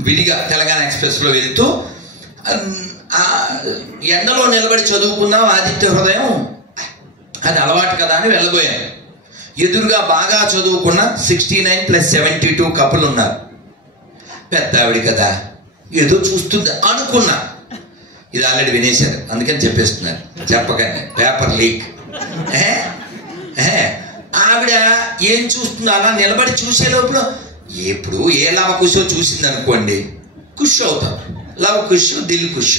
విడిగా తెలంగాణ ఎక్స్ప్రెస్లో వెళ్తూ ఎండలో నిలబడి చదువుకున్నాం ఆదిత్య హృదయం, అది అలవాటు కదా అని వెళ్ళబోయాను. ఎదురుగా బాగా చదువుకున్న 69+72 కపుల్ ఉన్నారు. పెద్ద ఆవిడ కదా ఏదో చూస్తుంది అనుకున్నా. ఇది ఆల్రెడీ వినేశారు, అందుకని చెప్పేస్తున్నారు, చెప్పగానే పేపర్ లీక్. ఆవిడ ఏం చూస్తుందో అలా నిలబడి చూసే లోపల ఎప్పుడు ఏ లవ కుషో చూసింది అనుకోండి, కుష్ అవుతాం. లవ కుష్, దిల్ కుష్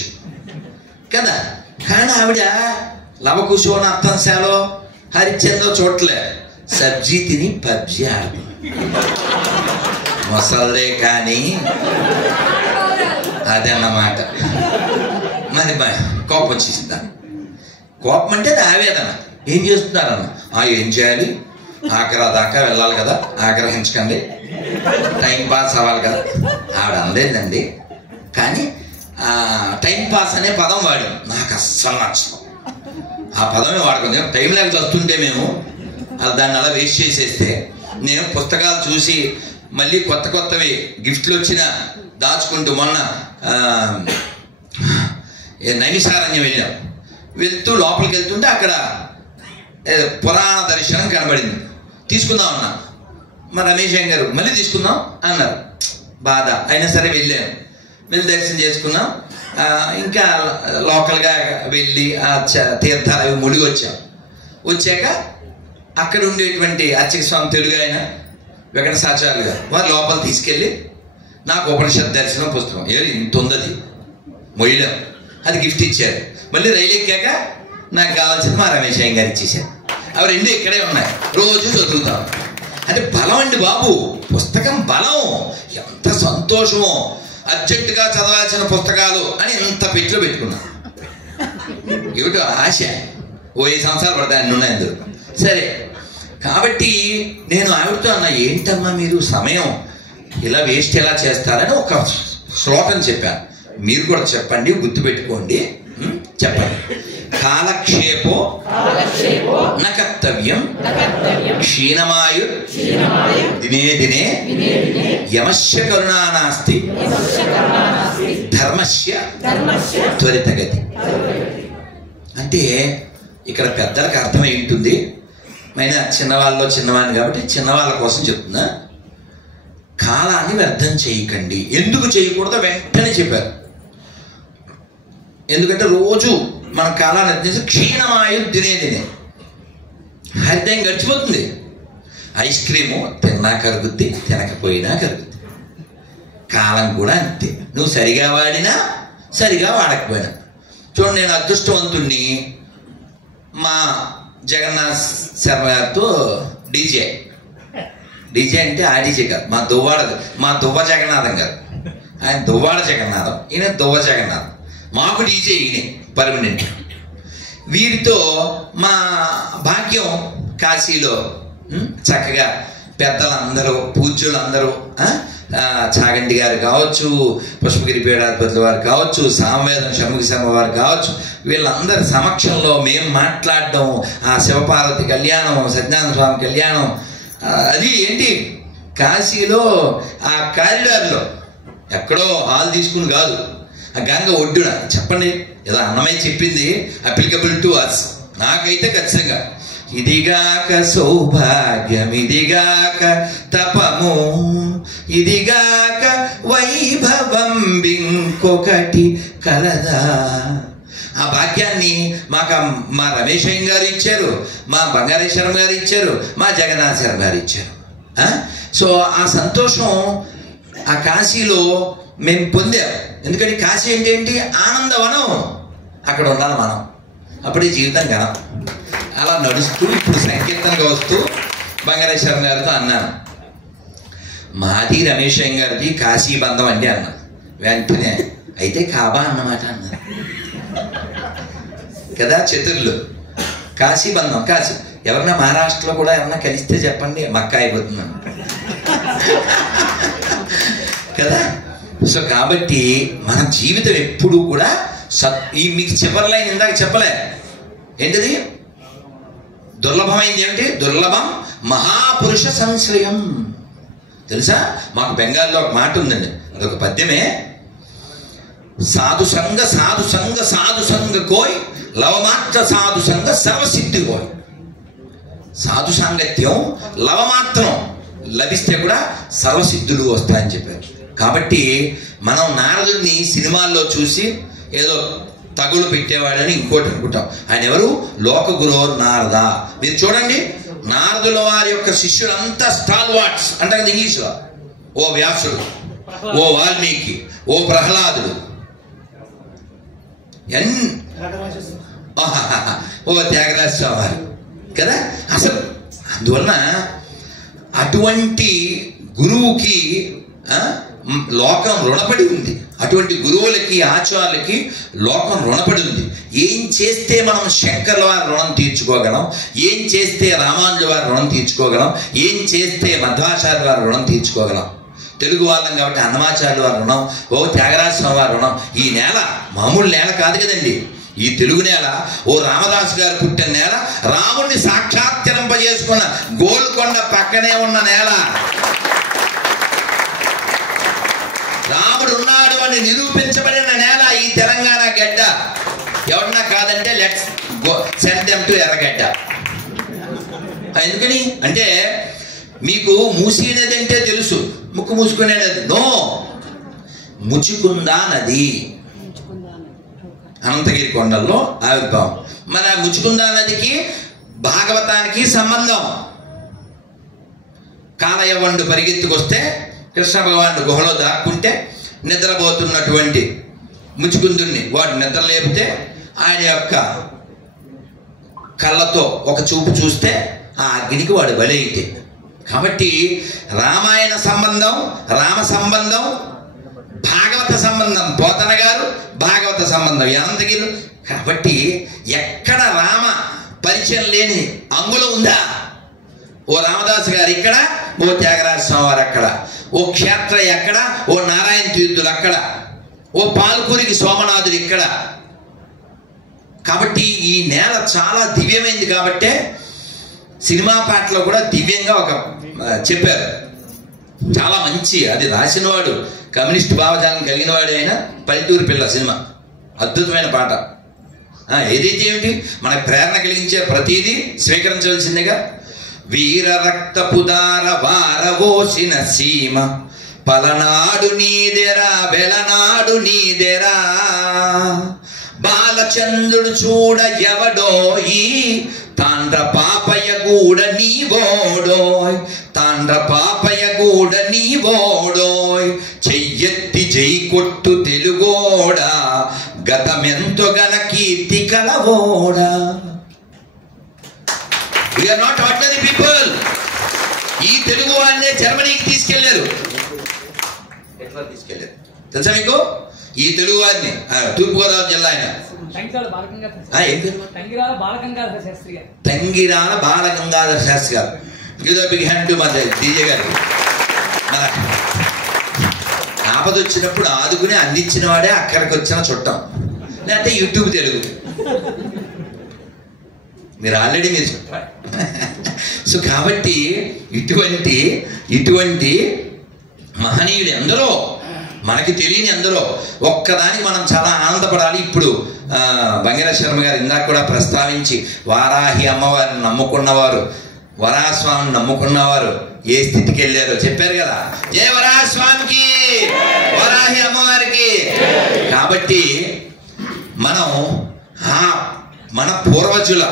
కదా. కానీ ఆవిడ లవ కుషో అని అర్థం శాలో హరిచంద్ర చోట్లే సబ్జీ తిని పబ్జీ ఆడుతుంది. మొసలదే కానీ అదన్నమాట. మరి కోపం వచ్చేసిందా? కోపం అంటే అది ఆవేదన. ఏం చేస్తున్నారన్న? ఏం చేయాలి, ఆగ్రా దాకా వెళ్ళాలి కదా, ఆగ్రహించకండి, టైం పాస్ అవ్వాలి కదా. ఆవిడ అనలేదండి, కానీ టైం పాస్ అనే పదం వాడాం. నాకు అస్సలు నచ్చదు ఆ పదమే వాడుకుంది. టైం లేక వస్తుంటే మేము దాన్ని అలా వేస్ట్ చేసేస్తే, నేను పుస్తకాలు చూసి మళ్ళీ కొత్త కొత్తవి గిఫ్ట్లు వచ్చిన దాచుకుంటూ, మొన్న నైమిషారణ్యం వెళ్ళాం. వెళ్తూ లోపలికి వెళ్తుంటే అక్కడ పురాణ దర్శనం కనబడింది, తీసుకుందాం అన్నా. మరి రమేష్ గారు మళ్ళీ తీసుకుందాం అన్నారు. బాధ అయినా సరే వెళ్ళాను. వెళ్ళి దర్శనం చేసుకున్నాం. ఇంకా లోకల్గా వెళ్ళి ఆ తీర్థాలు అవి ముడిగి వచ్చాం. వచ్చాక అక్కడ ఉండేటువంటి అర్చక స్వామి తెలుగు ఆయన వెంకటసాచార్యులు గారు వారు లోపల తీసుకెళ్ళి నాకు ఉపనిషత్ దర్శనం పుస్తకం ఇంత ఉందది మొయ్యడం, అది గిఫ్ట్ ఇచ్చారు. మళ్ళీ రైలు ఎక్కాక నాకు కావాల్సింది మా రమేష్ గారు ఇచ్చేసారు. అవి రెండు ఇక్కడే ఉన్నాయి, రోజు చదువుతాం. అంటే బలం అండి బాబు, పుస్తకం బలం. ఎంత సంతోషమో, అర్జెంటుగా చదవాల్సిన పుస్తకాలు అని ఇంత పెట్టులో పెట్టుకున్నా. ఏమిటో ఆశ, 5 సంవత్సరాలు పడతాయి అన్ని ఉన్నాయి అందులో. సరే, కాబట్టి నేను ఆవిడతో అన్నా, ఏంటమ్మా మీరు సమయం ఇలా వేస్ట్ ఎలా చేస్తారని ఒక శ్లోకం చెప్పాను. మీరు కూడా చెప్పండి, గుర్తుపెట్టుకోండి. చెప్పండి. కాలక్షేపో న కర్తవ్యం క్షీణమాయు దినే దినే యమస్య కరుణా నాస్తి ధర్మస్య త్వరితగతి. అంటే ఇక్కడ పెద్దలకు అర్థమై ఉంటుంది. అయినా చిన్నవాళ్ళలో చిన్నవాడిని కాబట్టి చిన్నవాళ్ళ కోసం చెప్తున్నా. కాలాన్ని వ్యర్థం చేయకండి. ఎందుకు చేయకూడదో వెంటనే చెప్పారు. ఎందుకంటే రోజు మన కాలాన్ని వ్యర్థం చేసి క్షీణమాయు దినే దినే హరిదయం గడిచిపోతుంది. ఐస్ క్రీము తిన్నా కరుగుద్ది, తినకపోయినా కరుగుద్ది. కాలం కూడా అంతే, నువ్వు సరిగా వాడినా సరిగా వాడకపోయినా. చూడండి, నేను అదృష్టవంతుణ్ణి. మా జగన్నాథ్ శర్మ గారితో డీజే అంటే ఆ డీజే కాదు, మా దువ్వ జగన్నాథం గారు. ఆయన దువ్వాడ జగన్నాథం, ఈయన దువ్వ జగన్నాథం. మాకు డీజే ఈయనే పర్మనెంట్. వీరితో మా భాగ్యం కాశీలో చక్కగా పెద్దలందరూ, పూజ్యులందరూ, చాగంటి గారు కావచ్చు, పుష్పగిరి పీఠాధిపతుల వారు కావచ్చు, సామవేదం షణ్ముఖ శర్మ వారు కావచ్చు, వీళ్ళందరి సమక్షంలో మేము మాట్లాడడం, ఆ శివపార్వతి కళ్యాణం, సత్యనారాయణ స్వామి కళ్యాణం, అది ఏంటి కాశీలో ఆ కారిడార్లో ఎక్కడో హాల్ తీసుకుని కాదు, ఆ గంగ ఒడ్డున. చెప్పండి, ఏదో అన్నమయ్య చెప్పింది అప్లికబుల్ టు అస్. నాకైతే ఖచ్చితంగా ఇదిగాక సౌభాగ్యం, ఇదిగాక తపము, ఇదిగాక వైభవం ఇంకొకటి కలదా. ఆ భాగ్యాన్ని మా రమేష్ అయ్య గారు ఇచ్చారు, మా బంగారేశ్వరం గారు ఇచ్చారు, మా జగన్నాథ్ శర్మ గారు ఇచ్చారు. సో ఆ సంతోషం ఆ కాశీలో మేము పొందాం. ఎందుకంటే కాశీ అంటే ఏంటి? ఆనందవనం. అక్కడ ఉండాలి మనం, అప్పుడే జీవితం ఘనం. అలా నడుస్తూ ఇప్పుడు సంకీర్తనగా వస్తూ బంగారేశ్వరం గారితో అన్నాను, మాది రమేష్ అయ్య గారిది కాశీ బంధం అంటే అన్నా. వెంటనే అయితే కాబా అన్నమాట అన్నారు కదా. చతుర్లు కాశీ బంధం, కాశీ. ఎవరన్నా మహారాష్ట్రలో కూడా ఎవరన్నా కలిస్తే చెప్పండి, మక్కా అయిపోతున్నాను కదా. సో కాబట్టి మన జీవితం ఎప్పుడు కూడా మీకు చివరి లైన్ ఇందాక చెప్పలే, ఏంటిది? దుర్లభమైంది ఏమిటి? దుర్లభం మహాపురుష సంశ్రయం. తెలుసా, మాకు బెంగాల్లో ఒక మాట ఉందండి, అదొక పద్యమే. సాధు సంగ సాధు సంగ సాధు సంగ కోయ్ లవమాత్ర సాధు సంగ సర్వసిద్ధి కోయ్. సాధు సాంగత్యం లవమాత్రం లభిస్తే కూడా సర్వసిద్ధులు వస్తాయని చెప్పారు. కాబట్టి మనం నారదుడిని సినిమాల్లో చూసి ఏదో తగులు పెట్టేవాడని ఇంకోటి అనుకుంటాం. ఆయన ఎవరు? లోక గురో నారద. మీరు చూడండి, నారదుల వారి యొక్క శిష్యులంతా స్టాల్ వాట్స్ అంటారు కదా ఇంగ్లీష్లో. ఓ వ్యాసుడు, ఓ వాల్మీకి, ఓ ప్రహ్లాదుడు, ఓ త్యాగరాజ స్వామి వారు కదా. అసలు అందువలన అటువంటి గురువుకి లోకం రుణపడి ఉంది. అటువంటి గురువులకి ఆచార్యులకి లోకం రుణపడి ఉంది. ఏం చేస్తే మనం శంకర్ల వారి రుణం తీర్చుకోగలం, ఏం చేస్తే రామానుజుల వారి రుణం తీర్చుకోగలం, ఏం చేస్తే మధ్వాచార్య వారి రుణం తీర్చుకోగలం. తెలుగు వాళ్ళం కాబట్టి అన్నమాచార్యుల వారి రుణం, ఓ త్యాగరాజ స్వామి వారి రుణం. ఈ నేల మామూలు నేల కాదు కదండి. ఈ తెలుగు నేల ఓ రామదాసు గారు పుట్టిన నేల, రాముడిని సాక్షాత్కరింపజేసుకున్న గోల్కొండ పక్కనే ఉన్న నేల, రాముడు ఉన్నాడు అని నిరూపించబడిన నేల ఈ తెలంగాణ గడ్డ. ఎవరన్నా కాదంటే let's go send them to ఎర్రగడ్డ. ఎందుకని అంటే మీకు మూసీ నది అంటే తెలుసు, ముక్కు మూసుకునే నది. నో, ముచుకుందా నది అనంతగిరి కొండల్లో ఆవిర్భావం. మరి ఆ ముచుకుందా నదికి భాగవతానికి సంబంధం. కాలయవండు పరిగెత్తుకొస్తే కృష్ణ భగవానుడు గుహలో దాక్కుంటే నిద్రపోతున్నటువంటి ముచుకుందుడిని వాడు నిద్ర లేపితే ఆయన యొక్క కళ్ళతో ఒక చూపు చూస్తే ఆ అగ్నికి వాడు బలైతే. కాబట్టి రామాయణ సంబంధం, రామ సంబంధం, భాగవత సంబంధం పోతన గారు, భాగవత సంబంధం అనంతగిరి. కాబట్టి ఎక్కడ రామ పరిచయం లేని అంగుళం ఉందా? ఓ రామదాసు గారు ఇక్కడ, ఓ త్యాగరాజ స్వామి వారు అక్కడ, ఓ క్షేత్ర ఎక్కడ, ఓ నారాయణ తీర్థులు అక్కడ, ఓ పాల్కూరికి సోమనాథుడు ఇక్కడ. కాబట్టి ఈ నేల చాలా దివ్యమైంది. కాబట్టే సినిమా పాటలో కూడా దివ్యంగా ఒక చెప్పారు, చాలా మంచి, అది రాసినవాడు కమ్యూనిస్ట్ భావజాలం కలిగిన వాడు అయినా పల్లెటూరు పిల్ల సినిమా అద్భుతమైన పాట. ఏదైతే ఏమిటి మనకు ప్రేరణ కలిగించే ప్రతిదీ స్వీకరించవలసిందిగా. వీర రక్తపుదార వారవోసిన సీమ పలనాడు నీదెరా వెలనాడు నీదెరా, బాలచంద్రుడు చూడ ఎవడోయి తాండ్ర పాపయ్య గూడ నీవోడోయ్, తాండ్ర పాపయ్య గూడ నీవోడోయ్, చెయ్యెత్తి జై కొట్టు తెలుగోడా గతమెంతో గన కీర్తి కలవోడా. We are not ordinary people. ఈ తెలుగు వాడినే జర్మనీకి తీసుకెళ్లారు. ఎట్లా తీసుకెళ్లారు తెలుసా మీకు? ఈ తెలుగు వారిని తూర్పుగోదావరి జిల్లా ఆయన తంగిరాల బాలగంగాధర శాస్త్రి గారు. ఏదో బిగ్ హ్యాండ్ టు మన డీజే గారు. మన ఆపద వచ్చినప్పుడు ఆదుకుని అందించిన వాడే అక్కడికి వచ్చిన చుట్టం, లేకపోతే యూట్యూబ్ తెలుగు. మీరు ఆల్రెడీ మీరు చెప్పారు. సో కాబట్టి ఇటువంటి మహనీయులు ఎందరో, మనకి తెలియని ఎందరో. ఒక్కదానికి మనం చాలా ఆనందపడాలి. ఇప్పుడు బంగార శర్మ గారు ఇందాక కూడా ప్రస్తావించి, వారాహి అమ్మవారిని నమ్ముకున్నవారు, వరాహస్వామిని నమ్ముకున్నవారు ఏ స్థితికి వెళ్ళారో చెప్పారు కదా. జయ వరాహస్వామికి, వరాహి అమ్మవారికి. కాబట్టి మనం మన పూర్వజుల,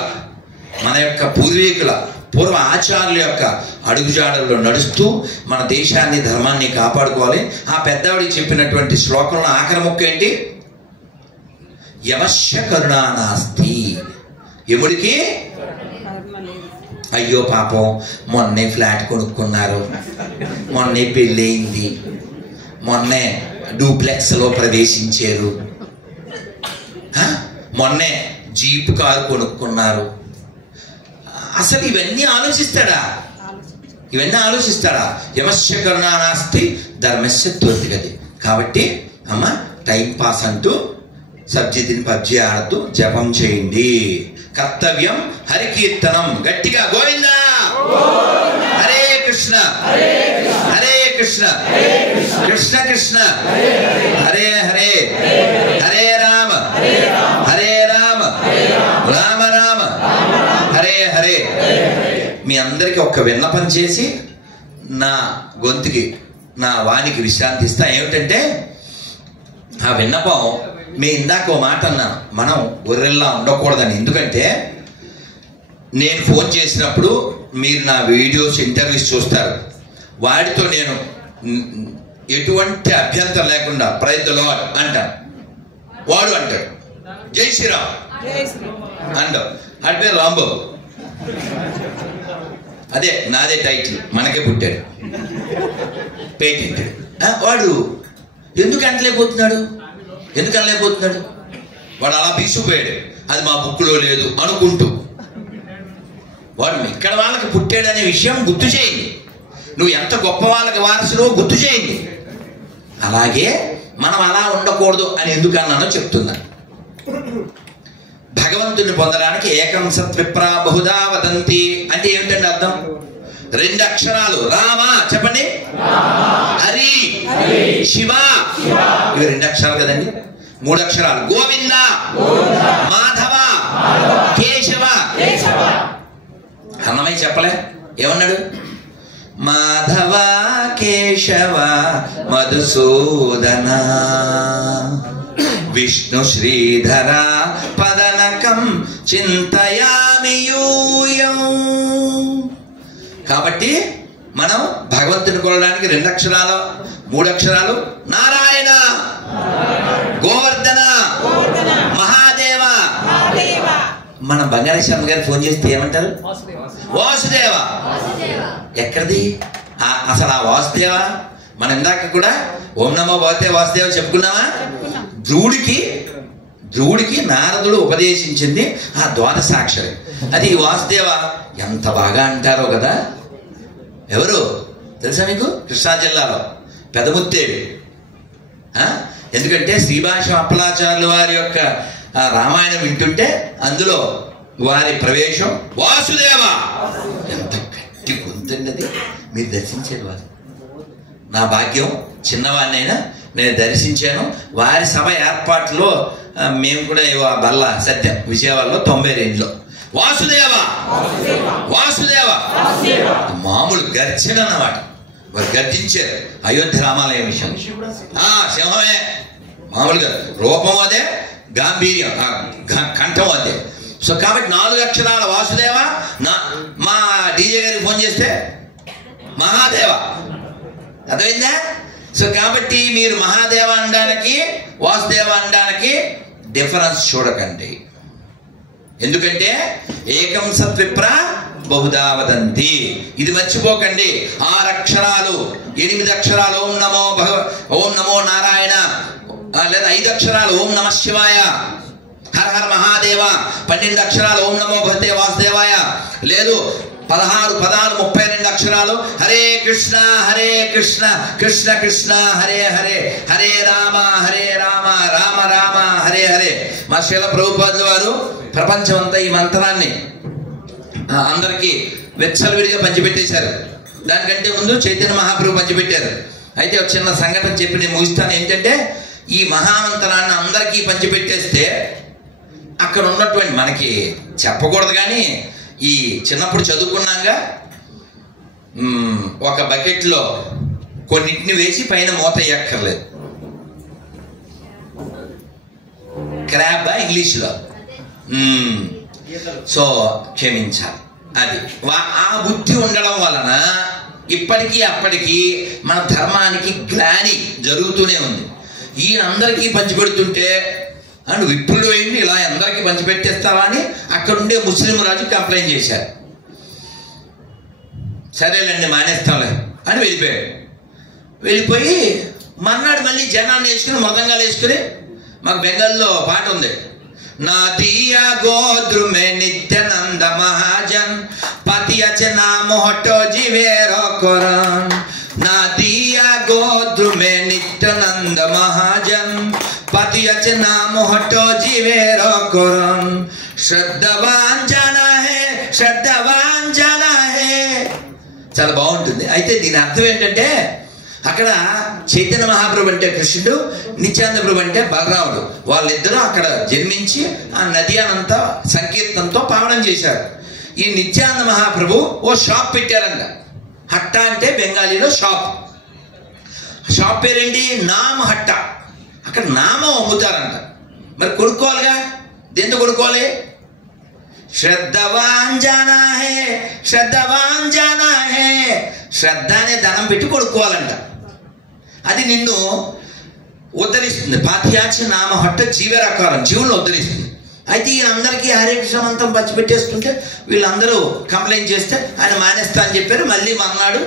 మన యొక్క పూర్వీకుల, పూర్వ ఆచార్యుల యొక్క అడుగుజాడల్లో నడుస్తూ మన దేశాన్ని, ధర్మాన్ని కాపాడుకోవాలి. ఆ పెద్దవాడికి చెప్పినటువంటి శ్లోకంలో ఆఖరి ముక్క ఏంటి? యమస్య కరుణా నాస్తి. యముడికి అయ్యో పాపం మొన్నే ఫ్లాట్ కొనుక్కున్నారు, మొన్నే పెళ్ళయింది, మొన్నే డూప్లెక్స్లో ప్రవేశించారు, మొన్నే జీప్ కారు కొనుక్కున్నారు. అసలు ఇవన్నీ ఆలోచిస్తాడా? యమస్య కరుణా నాస్తి ధర్మస్య త్వరితగతి. కాబట్టి అమ్మ టైం పాస్ అంటూ సబ్జీ తిని పబ్జీ ఆడుతూ జపం చేయండి. కర్తవ్యం హరికీర్తనం. గట్టిగా గోవిందా. హరే కృష్ణ హరే కృష్ణ కృష్ణ కృష్ణ హరే హరే హరే రామ హరే రామ రామ రామ హరే హరే. మీ అందరికీ ఒక విన్నపం చేసి నా గొంతుకి నా వానికి విశ్రాంతి ఇస్తా. ఏమిటంటే ఆ విన్నపం, మీ ఇందాక ఓ మాట అన్నాను, మనం గొర్రెల్లా ఉండకూడదని. ఎందుకంటే నేను ఫోన్ చేసినప్పుడు మీరు నా వీడియోస్ ఇంటర్వ్యూస్ చూస్తారు, వాటితో నేను ఎటువంటి అభ్యంతరం లేకుండా ప్రైజ్ ది లార్డ్ అంటాను. వాడు అంటాడు జై శ్రీరామ్ అంటావు. అటు పేరు రాంబాబు, అదే నాదే టైటిల్, మనకే పుట్టాడు పేటెంట్. వాడు ఎందుకు అనలేకపోతున్నాడు? వాడు అలా బీసుకుపోయాడు, అది మా బుక్లో లేదు అనుకుంటూ. వాడు ఇక్కడ వాళ్ళకి పుట్టాడనే విషయం గుర్తు చేయండి. నువ్వు ఎంత గొప్ప వాళ్ళకి వారసులో గుర్తు చేయండి. అలాగే మనం అలా ఉండకూడదు అని ఎందుకు అన్నానో చెప్తున్నా. భగవంతుని పొందడానికి ఏకం సత్విప్రా బహుదా వదంతి అంటే ఏమిటండి అర్థం? 2 అక్షరాలు. రామ చెప్పండి, హరి శివ, ఇవి 2 అక్షరాలు కదండి. 3 అక్షరాలు. గోవింద మాధవ కేశవ. అన్నమయ్య చెప్పలే, ఏమన్నాడు? మాధవ కేశవ మధుసూదన విష్ణు శ్రీధర పదనకం చింతయామి యూయం. కాబట్టి మనం భగవంతుని కొలడానికి 2 అక్షరాలు 3 అక్షరాలు. నారాయణ, గోవర్ధన, మహాదేవ. మన బంగారీ శర్మ గారు ఫోన్ చేస్తే ఏమంటారు? వాసుదేవ. ఎక్కడిది అసలు ఆ వాసుదేవ? మనం ఇందాక కూడా ఓం నమో భగవతే వాసుదేవ చెప్పుకున్నామా? ధ్రువుడికి నారదుడు ఉపదేశించింది ఆ ద్వాదశాక్షరి, అది వాసుదేవ. ఎంత బాగా అంటారో కదా. ఎవరు తెలుసా మీకు? కృష్ణా జిల్లాలో పెదముత్తేడు. ఎందుకంటే శ్రీభాష్యం అప్పలాచార్యుల వారి యొక్క రామాయణం వింటుంటే అందులో వారి ప్రవేశం వాసుదేవ. ఎంత గట్టి గొంతండి అది. మీరు దర్శించేది వారు. నా భాగ్యం, చిన్నవాడినైనా నేను దర్శించాను. వారి సభ ఏర్పాట్లో మేము కూడా బల్ల సత్యం విజయవాడలో 92లో వాసుదేవ వాసుదేవ మామూలు గర్జన అన్నమాట. వారు గర్జించారు అయోధ్య రామాలయం విషయం. సింహమే, మామూలుగా రూపం అదే, గాంభీర్యం కంఠం అదే. సో కాబట్టి 4 అక్షరాల వాసుదేవ. మా డీజే గారికి ఫోన్ చేస్తే మహాదేవ. అర్థమైందా? సో కాబట్టి మీరు మహాదేవ అనడానికి వాసుదేవ అనడానికి డిఫరెన్స్ చూడకండి. ఎందుకంటే ఏకం సత్విప్ర బహుదా వదంతి, ఇది మర్చిపోకండి. 6 అక్షరాలు 8 అక్షరాలు ఓం నమో నారాయణ, లేదా 5 అక్షరాలు ఓం నమ శివాయ, హర హర మహాదేవ. 12 అక్షరాలు ఓం నమో భగవతే వాసుదేవాయ. లేదు 16 పదాలు 32 అక్షరాలు హరే కృష్ణ కృష్ణ కృష్ణ హరే హరే, హరే రామ రామ రామ హరే హరే. మా శ్రీల ప్రభుపాదుల వారు ప్రపంచం అంతా ఈ మంత్రాన్ని అందరికీ వెచ్చలవిడిగా పంచిపెట్టేశారు. దానికంటే ముందు చైతన్య మహాప్రభు పంచిపెట్టారు. అయితే ఒక చిన్న సంఘటన చెప్పి నేను ముగిస్తాను. ఏంటంటే ఈ మహామంత్రాన్ని అందరికీ పంచిపెట్టేస్తే అక్కడ ఉన్నటువంటి, మనకి చెప్పకూడదు కానీ ఈ చిన్నప్పుడు చదువుకున్నాగా ఒక బకెట్లో కొన్నిటిని వేసి పైన మూత వేయక్కర్లేదు. క్రాబ్ ఇంగ్లీష్లో. సో క్షమించాలి. అది ఆ బుద్ధి ఉండడం వలన ఇప్పటికీ అప్పటికీ మన ధర్మానికి గ్లాని జరుగుతూనే ఉంది. ఈయన అందరికీ పంచిపెడుతుంటే అండ్ విప్రుడు అయింది, ఇలా అందరికీ పంచిపెట్టేస్తావా అని అక్కడుండే ముస్లిం రాజు కంప్లైంట్ చేశారు. సరేలేండి మానేస్తాంలే అని వెళ్ళిపోయాడు. వెళ్ళిపోయి మర్నాడు మళ్ళీ జనాన్ని వేసుకుని మృదంగాలు వేసుకుని, మాకు బెంగాల్లో పాట ఉంది, నా దియా గోద్రు మే నిత్యానంద మహాజన్ పతి అచనా మోటో జీవేరో కొరాన్, నా దియా గోద్రు మే నిత్యానంద మహాజన్ పతి అచనా మోటో జీవేరో కొరాన్, శ్రద్ధవాన్ జానా హే, శ్రద్ధవాన్ జానా హే. చాలా బాగుంటుంది. అయితే దీని అర్థం ఏంటంటే అక్కడ చైతన్య మహాప్రభు అంటే కృష్ణుడు, నిత్యానంద ప్రభు అంటే బలరాముడు, వాళ్ళిద్దరూ అక్కడ జన్మించి ఆ నది అనంతా సంకీర్తనతో పావనం చేశారు. ఈ నిత్యానంద మహాప్రభు ఓ షాప్ పెట్టారంట. హట్ట అంటే బెంగాలీలో షాప్. షాప్ పేరేంటి? నామ హట్ట. అక్కడ నామం అమ్ముతారంట. మరి కొనుక్కోవాలిగా, దేంతో కొనుక్కోవాలి? శ్రద్ధవాన్ జానా హే, శ్రద్ధవాన్ జానా హే. శ్రద్ధ అనే ధనం పెట్టి కొనుక్కోవాలంట. అది నిన్ను ఉద్ధరిస్తుంది. పాఠ్యాచ నామ హట్ట జీవరాకారం, జీవులను ఉద్ధరిస్తుంది. అయితే ఈయనందరికీ హరే కృష్ణ మంత్రం పంచిపెట్టేస్తుంటే వీళ్ళందరూ కంప్లైంట్ చేస్తే ఆయన మానేస్తా అని చెప్పారు. మళ్ళీ మర్నాడు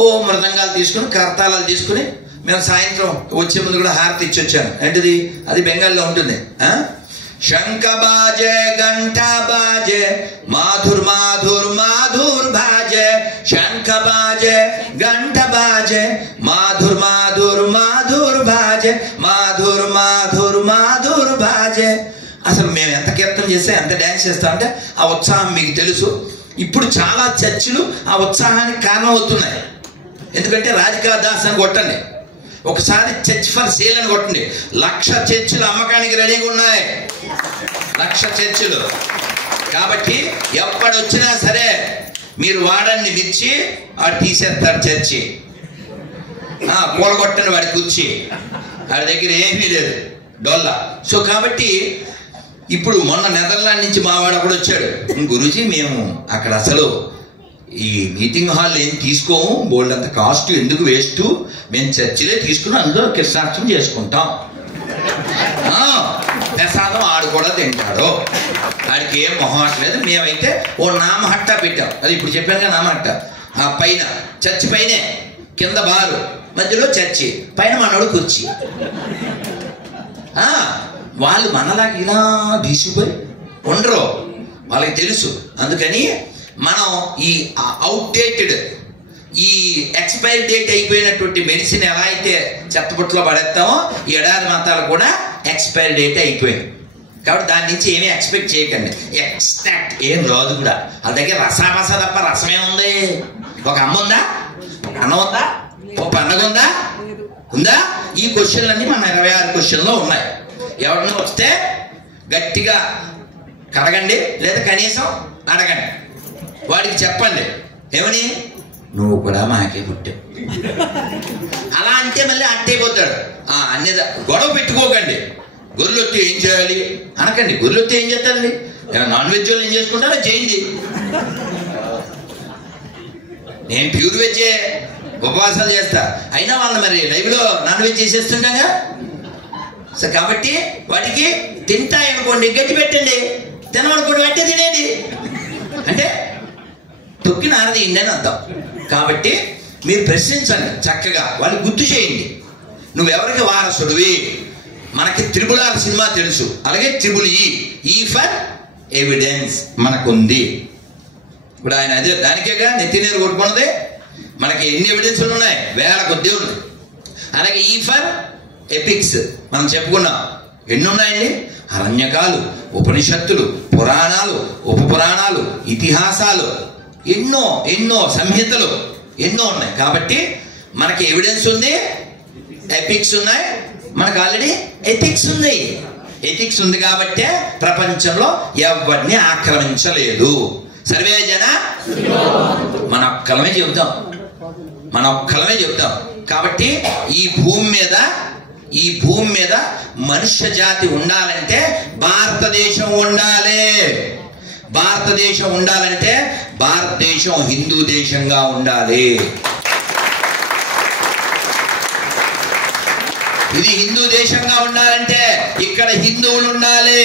ఓ మృదంగాలు తీసుకుని, కర్తాళాలు తీసుకుని, మేము సాయంత్రం వచ్చే ముందు కూడా హారతి ఇచ్చి వచ్చాను. ఏంటిది? అది బెంగాల్లో ఉంటుంది. శంఖ బాజే ఘంట బాజే మాధుర్ మాధుర్ మాధుర్ బాజే, శంఖ బాజే ఘంట బాజే మాధుర్ మాధుర్ మాధుర్ బాజే, మాధుర్ మాధుర్ మాధుర్ బాజే. అసలు మేము ఎంత కీర్తన చేస్తే, ఎంత డ్యాన్స్ చేస్తాం అంటే ఆ ఉత్సాహం మీకు తెలుసు. ఇప్పుడు చాలా చర్చిలు ఆ ఉత్సాహానికి కారణం అవుతున్నాయి. ఎందుకంటే రాధికా దాస్ అని కొట్టండి, ఒకసారి చర్చ్ ఫర్ సేల్ అని కొట్టండి, 1,00,000 చర్చిలు అమ్మకానికి రెడీగా ఉన్నాయి. 1,00,000 చర్చిలు. కాబట్టి ఎప్పుడొచ్చినా సరే మీరు వాడని మిర్చి వాడు తీసేస్తాడు చర్చి. కూలగొట్టని వాడి కూర్చి, వాడి దగ్గర ఏమీ లేదు, డొల్లా. సో కాబట్టి ఇప్పుడు మొన్న నెదర్లాండ్ నుంచి మావాడు ఒకడు వచ్చాడు. గురూజీ మేము అక్కడ అసలు ఈ మీటింగ్ హాల్ ఏం తీసుకోము, బోల్డ్ అంత కాస్ట్ ఎందుకు వేస్ట్, మేము చర్చిలే తీసుకుని అందులో కృష్ణాష్టం చేసుకుంటాం. ప్రసాదం ఆడు కూడా తింటాడు, ఆడికి ఏం మొహమాట లేదు. మేమైతే ఓ నామహట్ట పెట్టాం. అది ఇప్పుడు చెప్పాను నామహట్ట. ఆ పైన చర్చి పైనే, కింద బారు, మధ్యలో చర్చి, పైన మనోడు కుర్చీ. వాళ్ళు మనలాగా ఇలా తీసుకుపోయి ఉండరు, వాళ్ళకి తెలుసు. అందుకని మనం ఈ అవుట్డేటెడ్, ఈ ఎక్స్పైరీ డేట్ అయిపోయినటువంటి మెడిసిన్ ఎలా అయితే చెత్తబుట్టలో పడేస్తామో, ఈ ఎడారి మతాలు కూడా ఎక్స్పైరీ డేట్ అయిపోయింది. కాబట్టి దాని నుంచి ఏమీ ఎక్స్పెక్ట్ చేయకండి. ఎక్స్ట్రాక్ట్ ఏం రాదు కూడా. వాళ్ళ దగ్గర రసాభస తప్ప రసమేముంది? ఒక అమ్మ ఉందా? ఒక అన్నం ఉందా? ఒక పండగ ఉందా? ఉందా? ఈ క్వశ్చన్లన్నీ మన 26 క్వశ్చన్లో ఉన్నాయి. ఎవరిని వస్తే గట్టిగా కడగండి, లేదా కనీసం అడగండి. వాడికి చెప్పండి ఏమని, నువ్వు కూడా మాకే పుట్టావు. అలా అంటే మళ్ళీ అట్టయిపోతాడు. అన్ని గొడవ పెట్టుకోకండి. గొర్రెలొత్తి ఏం చేయాలి అనకండి. గొర్రెలొత్తి ఏం చేస్తారండి? నాన్ వెజ్ వాళ్ళు ఏం చేసుకుంటారో చేయండి. నేను ప్యూర్ వెజ్జే ఉపవాసాలు చేస్తా, అయినా వాళ్ళని మరి లైవ్లో నాన్ వెజ్ చేసేస్తుంటాగా. సో కాబట్టి వాటికి తింటాయనుకోండి, గట్టి పెట్టండి. తినమనుకోండి, అంటే తినేది. అంటే తొక్కి నారదీయండి అని అర్థం. కాబట్టి మీరు ప్రశ్నించండి చక్కగా, వాళ్ళకి గుర్తు చేయండి నువ్వెవరికి వారసుడివి. మనకి త్రిబుల్ ఆర్ సినిమా తెలుసు, అలాగే ట్రిబుల్ ఈ ఫర్ ఎవిడెన్స్ మనకుంది. ఇప్పుడు ఆయన అదే దానికేగా నెత్తినీరు కొట్టుకున్నది. మనకి ఎన్ని ఎవిడెన్స్లు ఉన్నాయి? వేల కొద్ది ఉంది. అలాగే ఈ ఫర్ ఎపిక్స్ మనం చెప్పుకున్నాం. ఎన్ని ఉన్నాయండి? అరణ్యకాలు, ఉపనిషత్తులు, పురాణాలు, ఉపపురాణాలు, ఇతిహాసాలు, ఎన్నో ఎన్నో సంహితలు ఎన్నో ఉన్నాయి. కాబట్టి మనకి ఎవిడెన్స్ ఉంది, ఎపిక్స్ ఉన్నాయి, మనకు ఆల్రెడీ ఎథిక్స్ ఉంది. ఎథిక్స్ ఉంది కాబట్టే ప్రపంచంలో ఎవరిని ఆక్రమించలేదు. సర్వే జన మన ఒక్కలమే చెబుతాం, మన ఒక్కలమే చెబుతాం. కాబట్టి ఈ భూమి మీద మనుష్య జాతి ఉండాలంటే భారతదేశం ఉండాలి. భారతదేశం ఉండాలంటే భారతదేశం హిందూ దేశంగా ఉండాలి. ఇది హిందూ దేశంగా ఉండాలంటే ఇక్కడ హిందువులు ఉండాలి.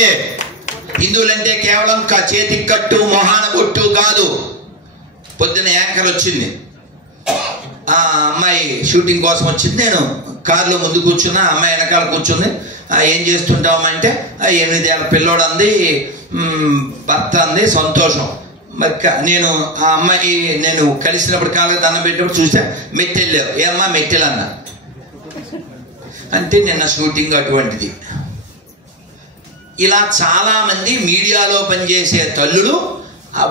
హిందువులంటే కేవలం చేతికి కట్టు, మొహాన బొట్టు కాదు. పొద్దున్న యాంకర్ వచ్చింది, ఆ అమ్మాయి షూటింగ్ కోసం వచ్చింది. నేను కారులో ముందు కూర్చున్నా, అమ్మాయి వెనకాల కూర్చుంది. ఏం చేస్తుంటామంటే 8 ఏళ్ళ పిల్లోడు అంది, భర్త అంది, సంతోషం. మరి నేను ఆ అమ్మాయి నేను కలిసినప్పుడు కాళ్ళకి దండం పెట్టినప్పుడు చూస్తే మెట్టెళ్ళావు, ఏమ్మా మెట్టెలు అన్నా. అంటే నిన్న షూటింగ్ అటువంటిది. ఇలా చాలా మంది మీడియాలో పనిచేసే తల్లులు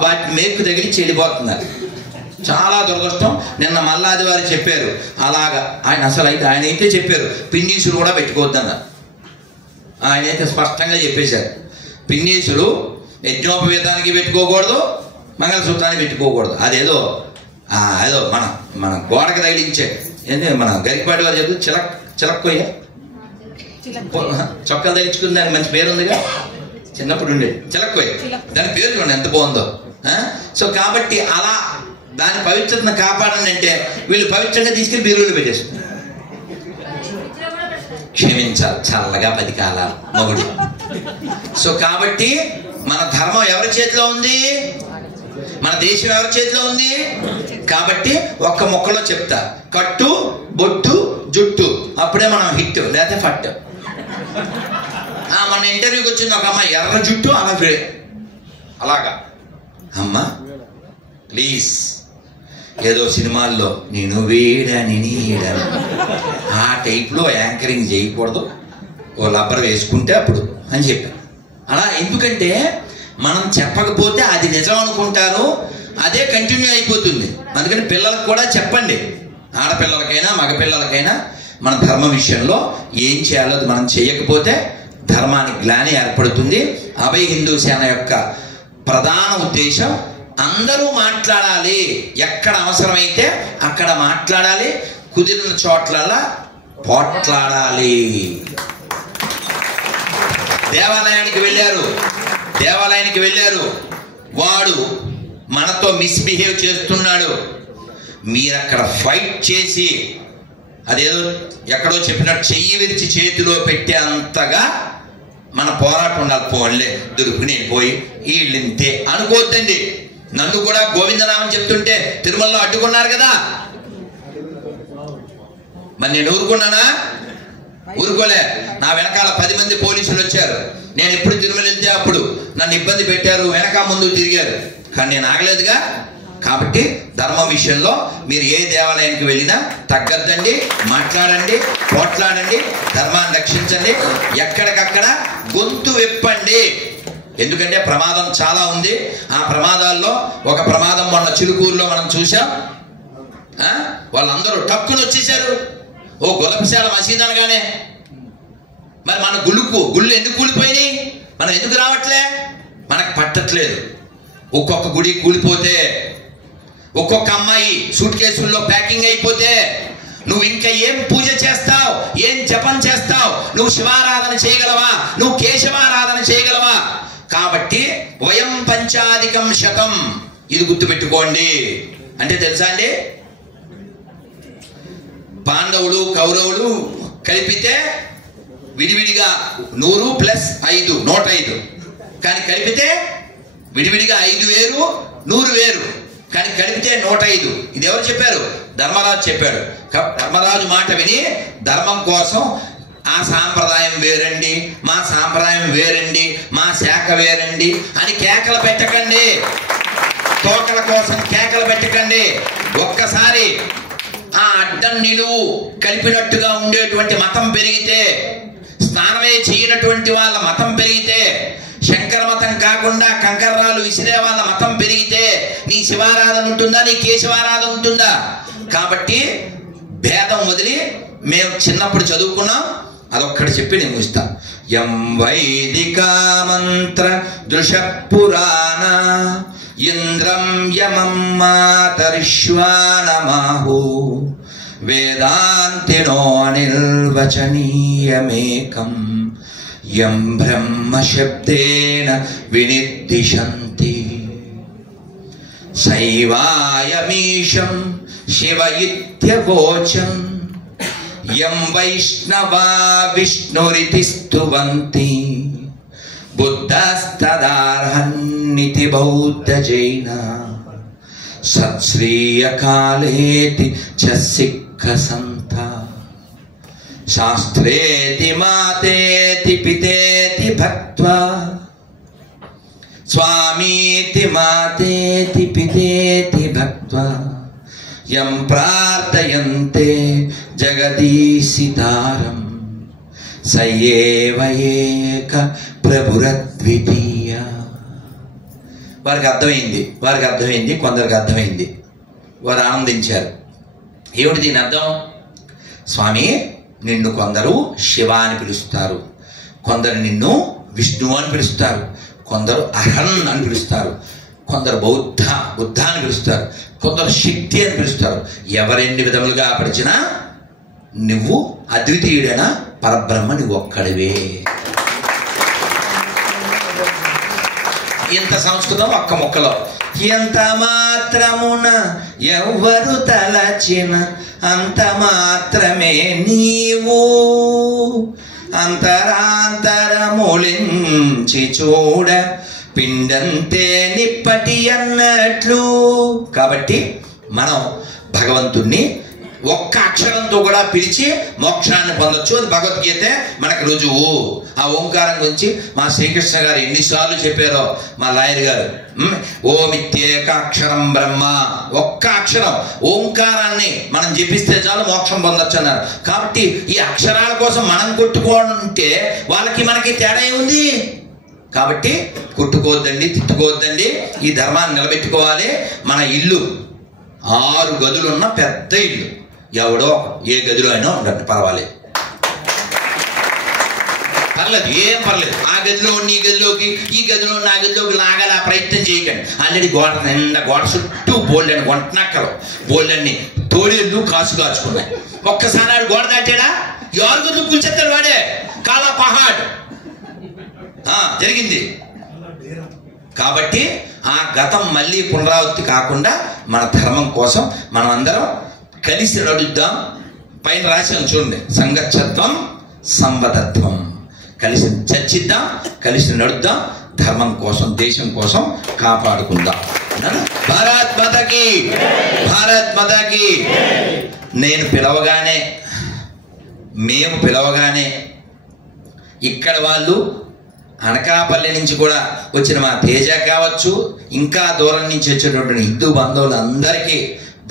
వాటి మేకు తగిలి చెడిపోతున్నారు. చాలా దురదృష్టం. నిన్న మల్లాది వారు చెప్పారు అలాగా. ఆయన అయితే చెప్పారు పిన్నీసులు కూడా పెట్టుకోవద్దన్నారు. ఆయన అయితే స్పష్టంగా చెప్పేశారు పిన్నీసులు యజ్ఞోపవేతానికి పెట్టుకోకూడదు, మంగళసూత్రానికి పెట్టుకోకూడదు. అదేదో మన గోడకు తగిలించే మన గరికపాటి వారు చెప్తే చిలక్కొయ్య చొక్కలు తగిలించుకుని దానికి మంచి పేరు ఉందిగా, చిన్నప్పుడు ఉండేది చిలక్కొయ్య. దాని పేరు చూడండి ఎంత బాగుందో. సో కాబట్టి అలా దాని పవిత్రతను కాపాడండి అంటే వీళ్ళు పవిత్రంగా తీసుకెళ్ళి బీరువులు పెట్టేస్తున్నారు. క్షమించాలి చల్లగా 10 కాలాలు మొగుడు. సో కాబట్టి మన ధర్మం ఎవరి చేతిలో ఉంది? మన దేశం ఎవరి చేతిలో ఉంది? కాబట్టి ఒక్క మొక్కలో చెప్తా, కట్టు బొట్టు జుట్టు, అప్పుడే మనం హిట్ లేకపోతే ఫట్. మన ఇంటర్వ్యూకి వచ్చింది ఒక అమ్మాయి, ఎర్ర జుట్టు అలాగా. అమ్మా ప్లీజ్, ఏదో సినిమాల్లో నేను వేడని నీడని ఆ టైప్లో యాంకరింగ్ చేయకూడదు, ఓ లబ్బర్ వేసుకుంటే అప్పుడు అని చెప్పాను. అలా ఎందుకంటే మనం చెప్పకపోతే అది నిజం అనుకుంటారు, అదే కంటిన్యూ అయిపోతుంది. అందుకని పిల్లలకు కూడా చెప్పండి, ఆడపిల్లలకైనా మగపిల్లలకైనా మన ధర్మ విషయంలో ఏం చేయాలో మనం చేయకపోతే ధర్మానికి గ్లాని ఏర్పడుతుంది. అభయ హిందూ సేన యొక్క ప్రధాన ఉద్దేశం అందరూ మాట్లాడాలి, ఎక్కడ అవసరమైతే అక్కడ మాట్లాడాలి, కుదిరిన చోట్ల పోట్లాడాలి. దేవాలయానికి వెళ్ళారు, వాడు మనతో మిస్బిహేవ్ చేస్తున్నాడు, మీరు అక్కడ ఫైట్ చేసి అదేదో ఎక్కడో చెప్పినట్టు చెయ్యి విరిచి చేతిలో పెట్టే అంతగా మన పోరాటం ఉండాలి. పోన్లే దొరుకుని పోయి వీళ్ళింతే అనుకోవద్దండి. నన్ను కూడా గోవిందనామం చెప్తుంటే తిరుమలలో అడ్డుకున్నారు కదా, మరి నేను ఊరుకోలే. నా వెనకాల 10 మంది పోలీసులు వచ్చారు. నేను ఎప్పుడు తిరుమల వెళ్తే అప్పుడు నన్ను ఇబ్బంది పెట్టారు, వెనక ముందు తిరిగారు, కానీ నేను ఆగలేదుగా. కాబట్టి ధర్మ విషయంలో మీరు ఏ దేవాలయానికి వెళ్ళినా తగ్గద్దండి, మాట్లాడండి, పోట్లాడండి, ధర్మాన్ని రక్షించండి, ఎక్కడికక్కడ గొంతు విప్పండి. ఎందుకంటే ప్రమాదం చాలా ఉంది. ఆ ప్రమాదాల్లో ఒక ప్రమాదం మొన్న చిలుకూరులో మనం చూసాం. వాళ్ళందరూ టక్కుని వచ్చేసారు. ఓ గులపశాల మసీద్ అనగానే మరి మన గుళ్ళు ఎందుకు కూలిపోయినాయి? మనం ఎందుకు రావట్లే? మనకు పట్టట్లేదు. ఒక్కొక్క గుడి కూలిపోతే, ఒక్కొక్క అమ్మాయి సూట్ కేసుల్లో ప్యాకింగ్ అయిపోతే నువ్వు ఇంకా ఏం పూజ చేస్తావు, ఏం జపం చేస్తావు? నువ్వు శివారాధన చేయగలవా? నువ్వు కేశవారాధన చేయగలవా? కాబట్టి వయం పంచాధికం శతం, ఇది గుర్తుపెట్టుకోండి. అంటే తెలుసా అండి, పాండవులు కౌరవులు కలిపితే విడివిడిగా 100 + 5 105, కానీ కలిపితే విడివిడిగా 5 వేరు 100 వేరు, కానీ కలిపితే 105. ఇది ఎవరు చెప్పారు? ధర్మరాజు చెప్పాడు. ధర్మరాజు మాట విని ధర్మం కోసం ఆ సాంప్రదాయం వేరండి, మా సాంప్రదాయం వేరండి, మా శాఖ వేరండి అని కేకలు పెట్టకండి, తోకల కోసం కేకలు పెట్టకండి. ఒక్కసారి ఆ అడ్డం నిలువు కలిపినట్టుగా ఉండేటువంటి మతం పెరిగితే, స్నానమే చేయనటువంటి వాళ్ళ మతం పెరిగితే, శంకర మతం కాకుండా కంకర్రాలు విసిరే వాళ్ళ మతం పెరిగితే నీ శివారాధన ఉంటుందా? నీ కేశవారాధన ఉంటుందా? కాబట్టి భేదం వదిలి మేము చిన్నప్పుడు చదువుకున్నాం, అదొక్కటి చెప్పి నేను ముగిస్తా. యం వైదిక మంత్ర దృశ పురాణ ఇంద్రం యమం మాతరిష్వానమాహు వేదాంతినో నిర్వచనీయమేకం యం బ్రహ్మ శబ్దేన వినిర్దిశంతి శైవాయమీశం శివ ఇత్యవోచం యం వైష్ణవా విష్ణురితి స్తువంతి బుద్ధస్తదార్హన్నితి బౌద్ధ జైన సత్శ్రీయకాలేతి చ సిక్క సంత శాస్త్రేతి మాతేతి పితేతి భక్త్వా స్వామీతి మాతేతి పితేతి భక్త్వా యం ప్రార్థయంతే జగదీశితారం సయేవ ఏక ప్రభురద్వితీయ. వారికి అర్థమైంది, కొందరికి అర్థమైంది. వారు ఆనందించారు. ఏమిటి దీని అర్థం? స్వామి, నిన్ను కొందరు శివ అని పిలుస్తారు, కొందరు నిన్ను విష్ణువు అని పిలుస్తారు, కొందరు అహన్ అని పిలుస్తారు, కొందరు బుద్ధ అని పిలుస్తారు, కొందరు శక్తి అని పిలుస్తారు. ఎవరెన్ని విధములుగా పిలిచినా నువ్వు అద్వితీయుడైన పరబ్రహ్మ, నువ్వు ఒక్కడివే. ఇంత సంస్కృతం ఒక్క మొక్కలో. ఎంత మాత్రమున ఎవ్వరు తలచిన అంత మాత్రమే నీవు అంతరాంతరములించి చూడ పిండంతే నిప్పటి అన్నట్లు. కాబట్టి మనం భగవంతుణ్ణి ఒక్క అక్షరంతో కూడా పిలిచి మోక్షాన్ని పొందొచ్చు. అది భగవద్గీత మనకు రుజువు. ఆ ఓంకారం గురించి మా శ్రీకృష్ణ గారు ఎన్నిసార్లు చెప్పారో మా లాయర్ గారు. ఓమిత్యేకాక్షరం బ్రహ్మ, ఒక్క అక్షరం ఓంకారాన్ని మనం జపిస్తే చాలు మోక్షం పొందొచ్చు అన్నారు. కాబట్టి ఈ అక్షరాల కోసం మనం కొట్టుకుంటే వాళ్ళకి మనకి తేడా ఏముంది? కాబట్టి కొట్టుకోవద్దండి, తిట్టుకోవద్దండి, ఈ ధర్మాన్ని నిలబెట్టుకోవాలి. మన ఇల్లు 6 గదులున్న పెద్ద ఇల్లు, ఎవడో ఏ గదిలో అయినా ఉండండి, పర్వాలేదు, ఏం పర్లేదు. ఆ గదిలో ఈ గదిలోకి, ఈ గదిలో నా గదిలోకి లాగాల ప్రయత్నం చేయకండి. ఆల్రెడీ గోడ నిండా, గోడ చుట్టూ బోల్డెండి వంటనక్కలు, బోల్డెన్ని తోడేళ్ళు కాచుకున్నాయి. ఒక్కసారి ఆడు గోడ దాటాడా 6 గదులు కూల్చేస్తాడు వాడే. కాలా పహాడ్ జరిగింది. కాబట్టి ఆ గతం మళ్ళీ పునరావృత్తి కాకుండా మన ధర్మం కోసం మనం అందరం కలిసి నడుద్దాం. పైన రాశాను చూడండి, సంగచ్చత్వం సంవదత్వం. కలిసి చర్చిద్దాం, కలిసి నడుద్దాం, ధర్మం కోసం, దేశం కోసం కాపాడుకుందాం. భారత్ మాతాకి, భారత్ మాతాకి. నేను పిలవగానే, మేము పిలవగానే ఇక్కడ వాళ్ళు అనకాపల్లి నుంచి కూడా వచ్చిన మా తేజ కావచ్చు, ఇంకా దూరం నుంచి వచ్చేటటువంటి హిందూ బంధువులందరికీ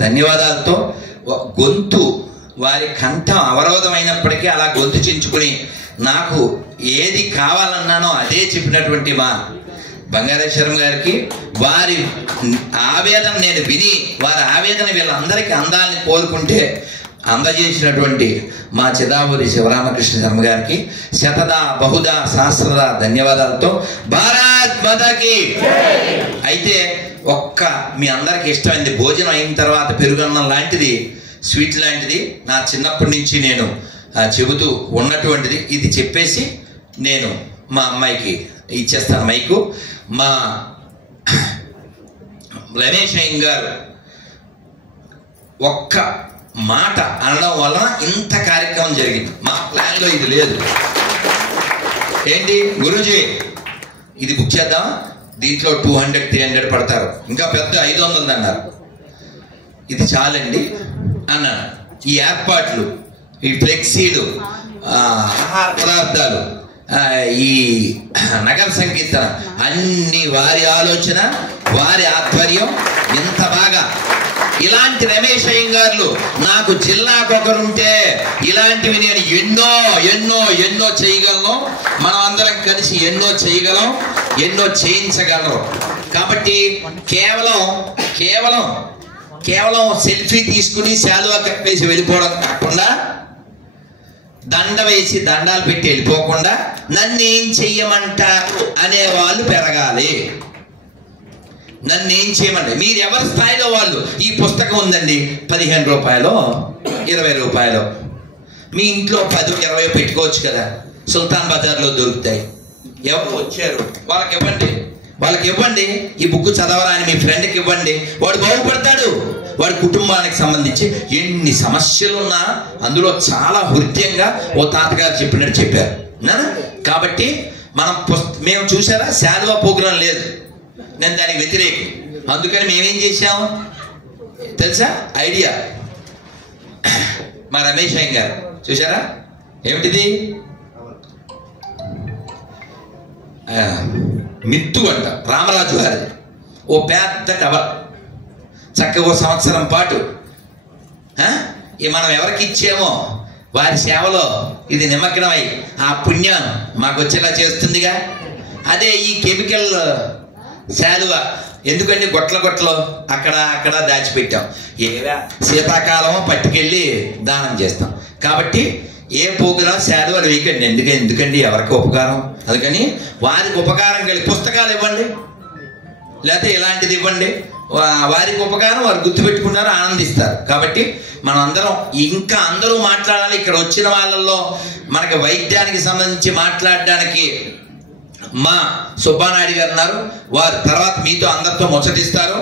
ధన్యవాదాలతో, గొంతు వారి కంఠం అవరోధమైనప్పటికీ అలా గొంతు చించుకుని నాకు ఏది కావాలన్నానో అదే చెప్పినటువంటి మా బంగారేశ్వరం గారికి, వారి ఆవేదన నేను విని వారి ఆవేదన వీళ్ళందరికీ అందాలని కోరుకుంటే అందజేసినటువంటి మా చిదాపురి శివరామకృష్ణ శర్మ గారికి శతదా బహుదా సహస్రదా ధన్యవాదాలతో భారత్ మాతాకి. అయితే ఒక్క మీ అందరికి ఇష్టమైంది, భోజనం అయిన తర్వాత పెరుగన్నం లాంటిది, స్వీట్ లాంటిది, నా చిన్నప్పటి నుంచి నేను చెబుతూ ఉన్నటువంటిది. ఇది చెప్పేసి నేను మా అమ్మాయికి ఇచ్చేస్తాను మైకు. మా రమేష్ అయ్యంగారు ఒక్క మాట అనడం వలన ఇంత కార్యక్రమం జరిగింది. మా ప్లాన్లో ఇది లేదు. ఏంటి గురూజీ, ఇది బుక్ చేద్దాం, దీంట్లో 200-300 పడతారు, ఇంకా పెద్ద 500 అన్నారు. ఇది చాలండి అన్నాను. ఈ ఏర్పాట్లు, ఈ ఫ్లెక్సీలు, ఆహార పదార్థాలు, ఈ నగర సంకీర్తన అన్ని వారి ఆలోచన, వారి ఆధ్వర్యం. ఎంత బాగా ఇలాంటి రమేష్ అయ్యంగార్లు నాకు జిల్లాకొకరుంటే ఇలాంటివి నేను ఎన్నో ఎన్నో ఎన్నో చేయగలను. మనం అందరం కలిసి ఎన్నో చేయగలం, ఎన్నో చేయించగలం. కాబట్టి కేవలం కేవలం కేవలం సెల్ఫీ తీసుకుని శాలువా కప్పేసి వెళ్ళిపోవడం కాకుండా, దండ వేసి దండాలు పెట్టి వెళ్ళిపోకుండా నన్ను ఏం చెయ్యమంటారు అనే వాళ్ళు పెరగాలి. నన్ను ఏం చేయమంటారు, మీరు ఎవరి స్థాయిలో వాళ్ళు. ఈ పుస్తకం ఉందండి, 15 రూపాయలు, 20 రూపాయలు, మీ ఇంట్లో 10-20 పెట్టుకోవచ్చు కదా, సుల్తాన్ బజార్లో దొరుకుతాయి. ఎవరు వచ్చారు వాళ్ళకి ఇవ్వండి, వాళ్ళకి ఇవ్వండి. ఈ బుక్ చదవరా అని మీ ఫ్రెండ్కి ఇవ్వండి, వాడు బాగుపడతాడు. వాడి కుటుంబానికి సంబంధించి ఎన్ని సమస్యలున్నా అందులో చాలా హృదయంగా ఓ తాతగారు చెప్పినట్టు చెప్పారు. కాబట్టి మేము చూసారా, శాలువా ప్రోగ్రాం లేదు, నేను దానికి వ్యతిరేకం. అందుకని మేమేం చేశాం తెలుసా, ఐడియా. మా రమేష్ అయ్యంగారు చూసారా, ఏమిటిది, మిత్తు అంట, రామరాజు గారిది. ఓ పెద్ద కవర్, చక్కగా 1 సంవత్సరం పాటు మనం ఎవరికి ఇచ్చామో వారి సేవలో ఇది నిమగ్నమై ఆ పుణ్యం మాకు వచ్చేలా చేస్తుందిగా. అదే ఈ కెమికల్ శాలువ ఎందుకండి గొట్టలు అక్కడ దాచిపెట్టాం. ఏవా శీతాకాలం పట్టుకెళ్ళి దానం చేస్తాం. కాబట్టి ఏ ప్రోగ్రాం శాలువలు వేయకండి. ఎందుకండి ఎవరికి ఉపకారం. అందుకని వారికి ఉపకారం కలిగి పుస్తకాలు ఇవ్వండి, లేకపోతే ఇలాంటిది ఇవ్వండి. వారికి ఉపకారం వారు గుర్తుపెట్టుకున్నారు, ఆనందిస్తారు. కాబట్టి మనం అందరం ఇంకా అందరూ మాట్లాడాలి. ఇక్కడ వచ్చిన వాళ్ళల్లో మనకి వైద్యానికి సంబంధించి మాట్లాడడానికి మా సుబ్బానాయుడు గారు ఉన్నారు. వారు తర్వాత మీతో అందరితో ముచ్చటిస్తారు.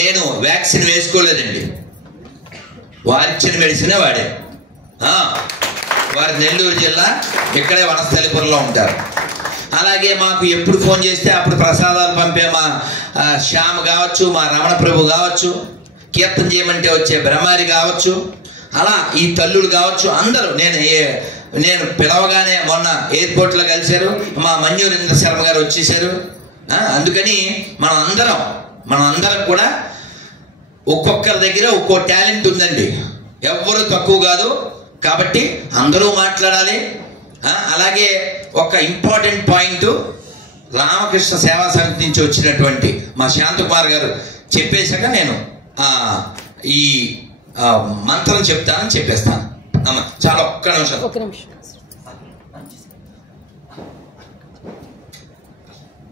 నేను వ్యాక్సిన్ వేసుకోలేదండి, వారిచ్చిన మెడిసినే వాడే. వారి నెల్లూరు జిల్లా, ఇక్కడే వనస్థలిపురంలో ఉంటారు. అలాగే మాకు ఎప్పుడు ఫోన్ చేస్తే అప్పుడు ప్రసాదాలు పంపే మా శ్యామ్ కావచ్చు, మా రమణ ప్రభు కావచ్చు, కీర్తన చేయమంటే వచ్చే బ్రహ్మారి కావచ్చు, అలా ఈ తల్లులు కావచ్చు, అందరూ నేను పిలవగానే మొన్న ఎయిర్పోర్ట్లో కలిశారు. మా మంజూరేంద్ర శర్మ గారు వచ్చేసారు. అందుకని మనం అందరం కూడా ఒక్కొక్కరి దగ్గర ఒక్కో టాలెంట్ ఉందండి, ఎవ్వరు తక్కువ కాదు. కాబట్టి అందరూ మాట్లాడాలి. అలాగే ఒక ఇంపార్టెంట్ పాయింట్, రామకృష్ణ సేవా సమితి నుంచి వచ్చినటువంటి మా శాంతకుమార్ గారు చెప్పేశాక నేను ఈ మంత్రం చెప్తానని చెప్పేస్తాను. చాలా ఒక్క నిమిషం.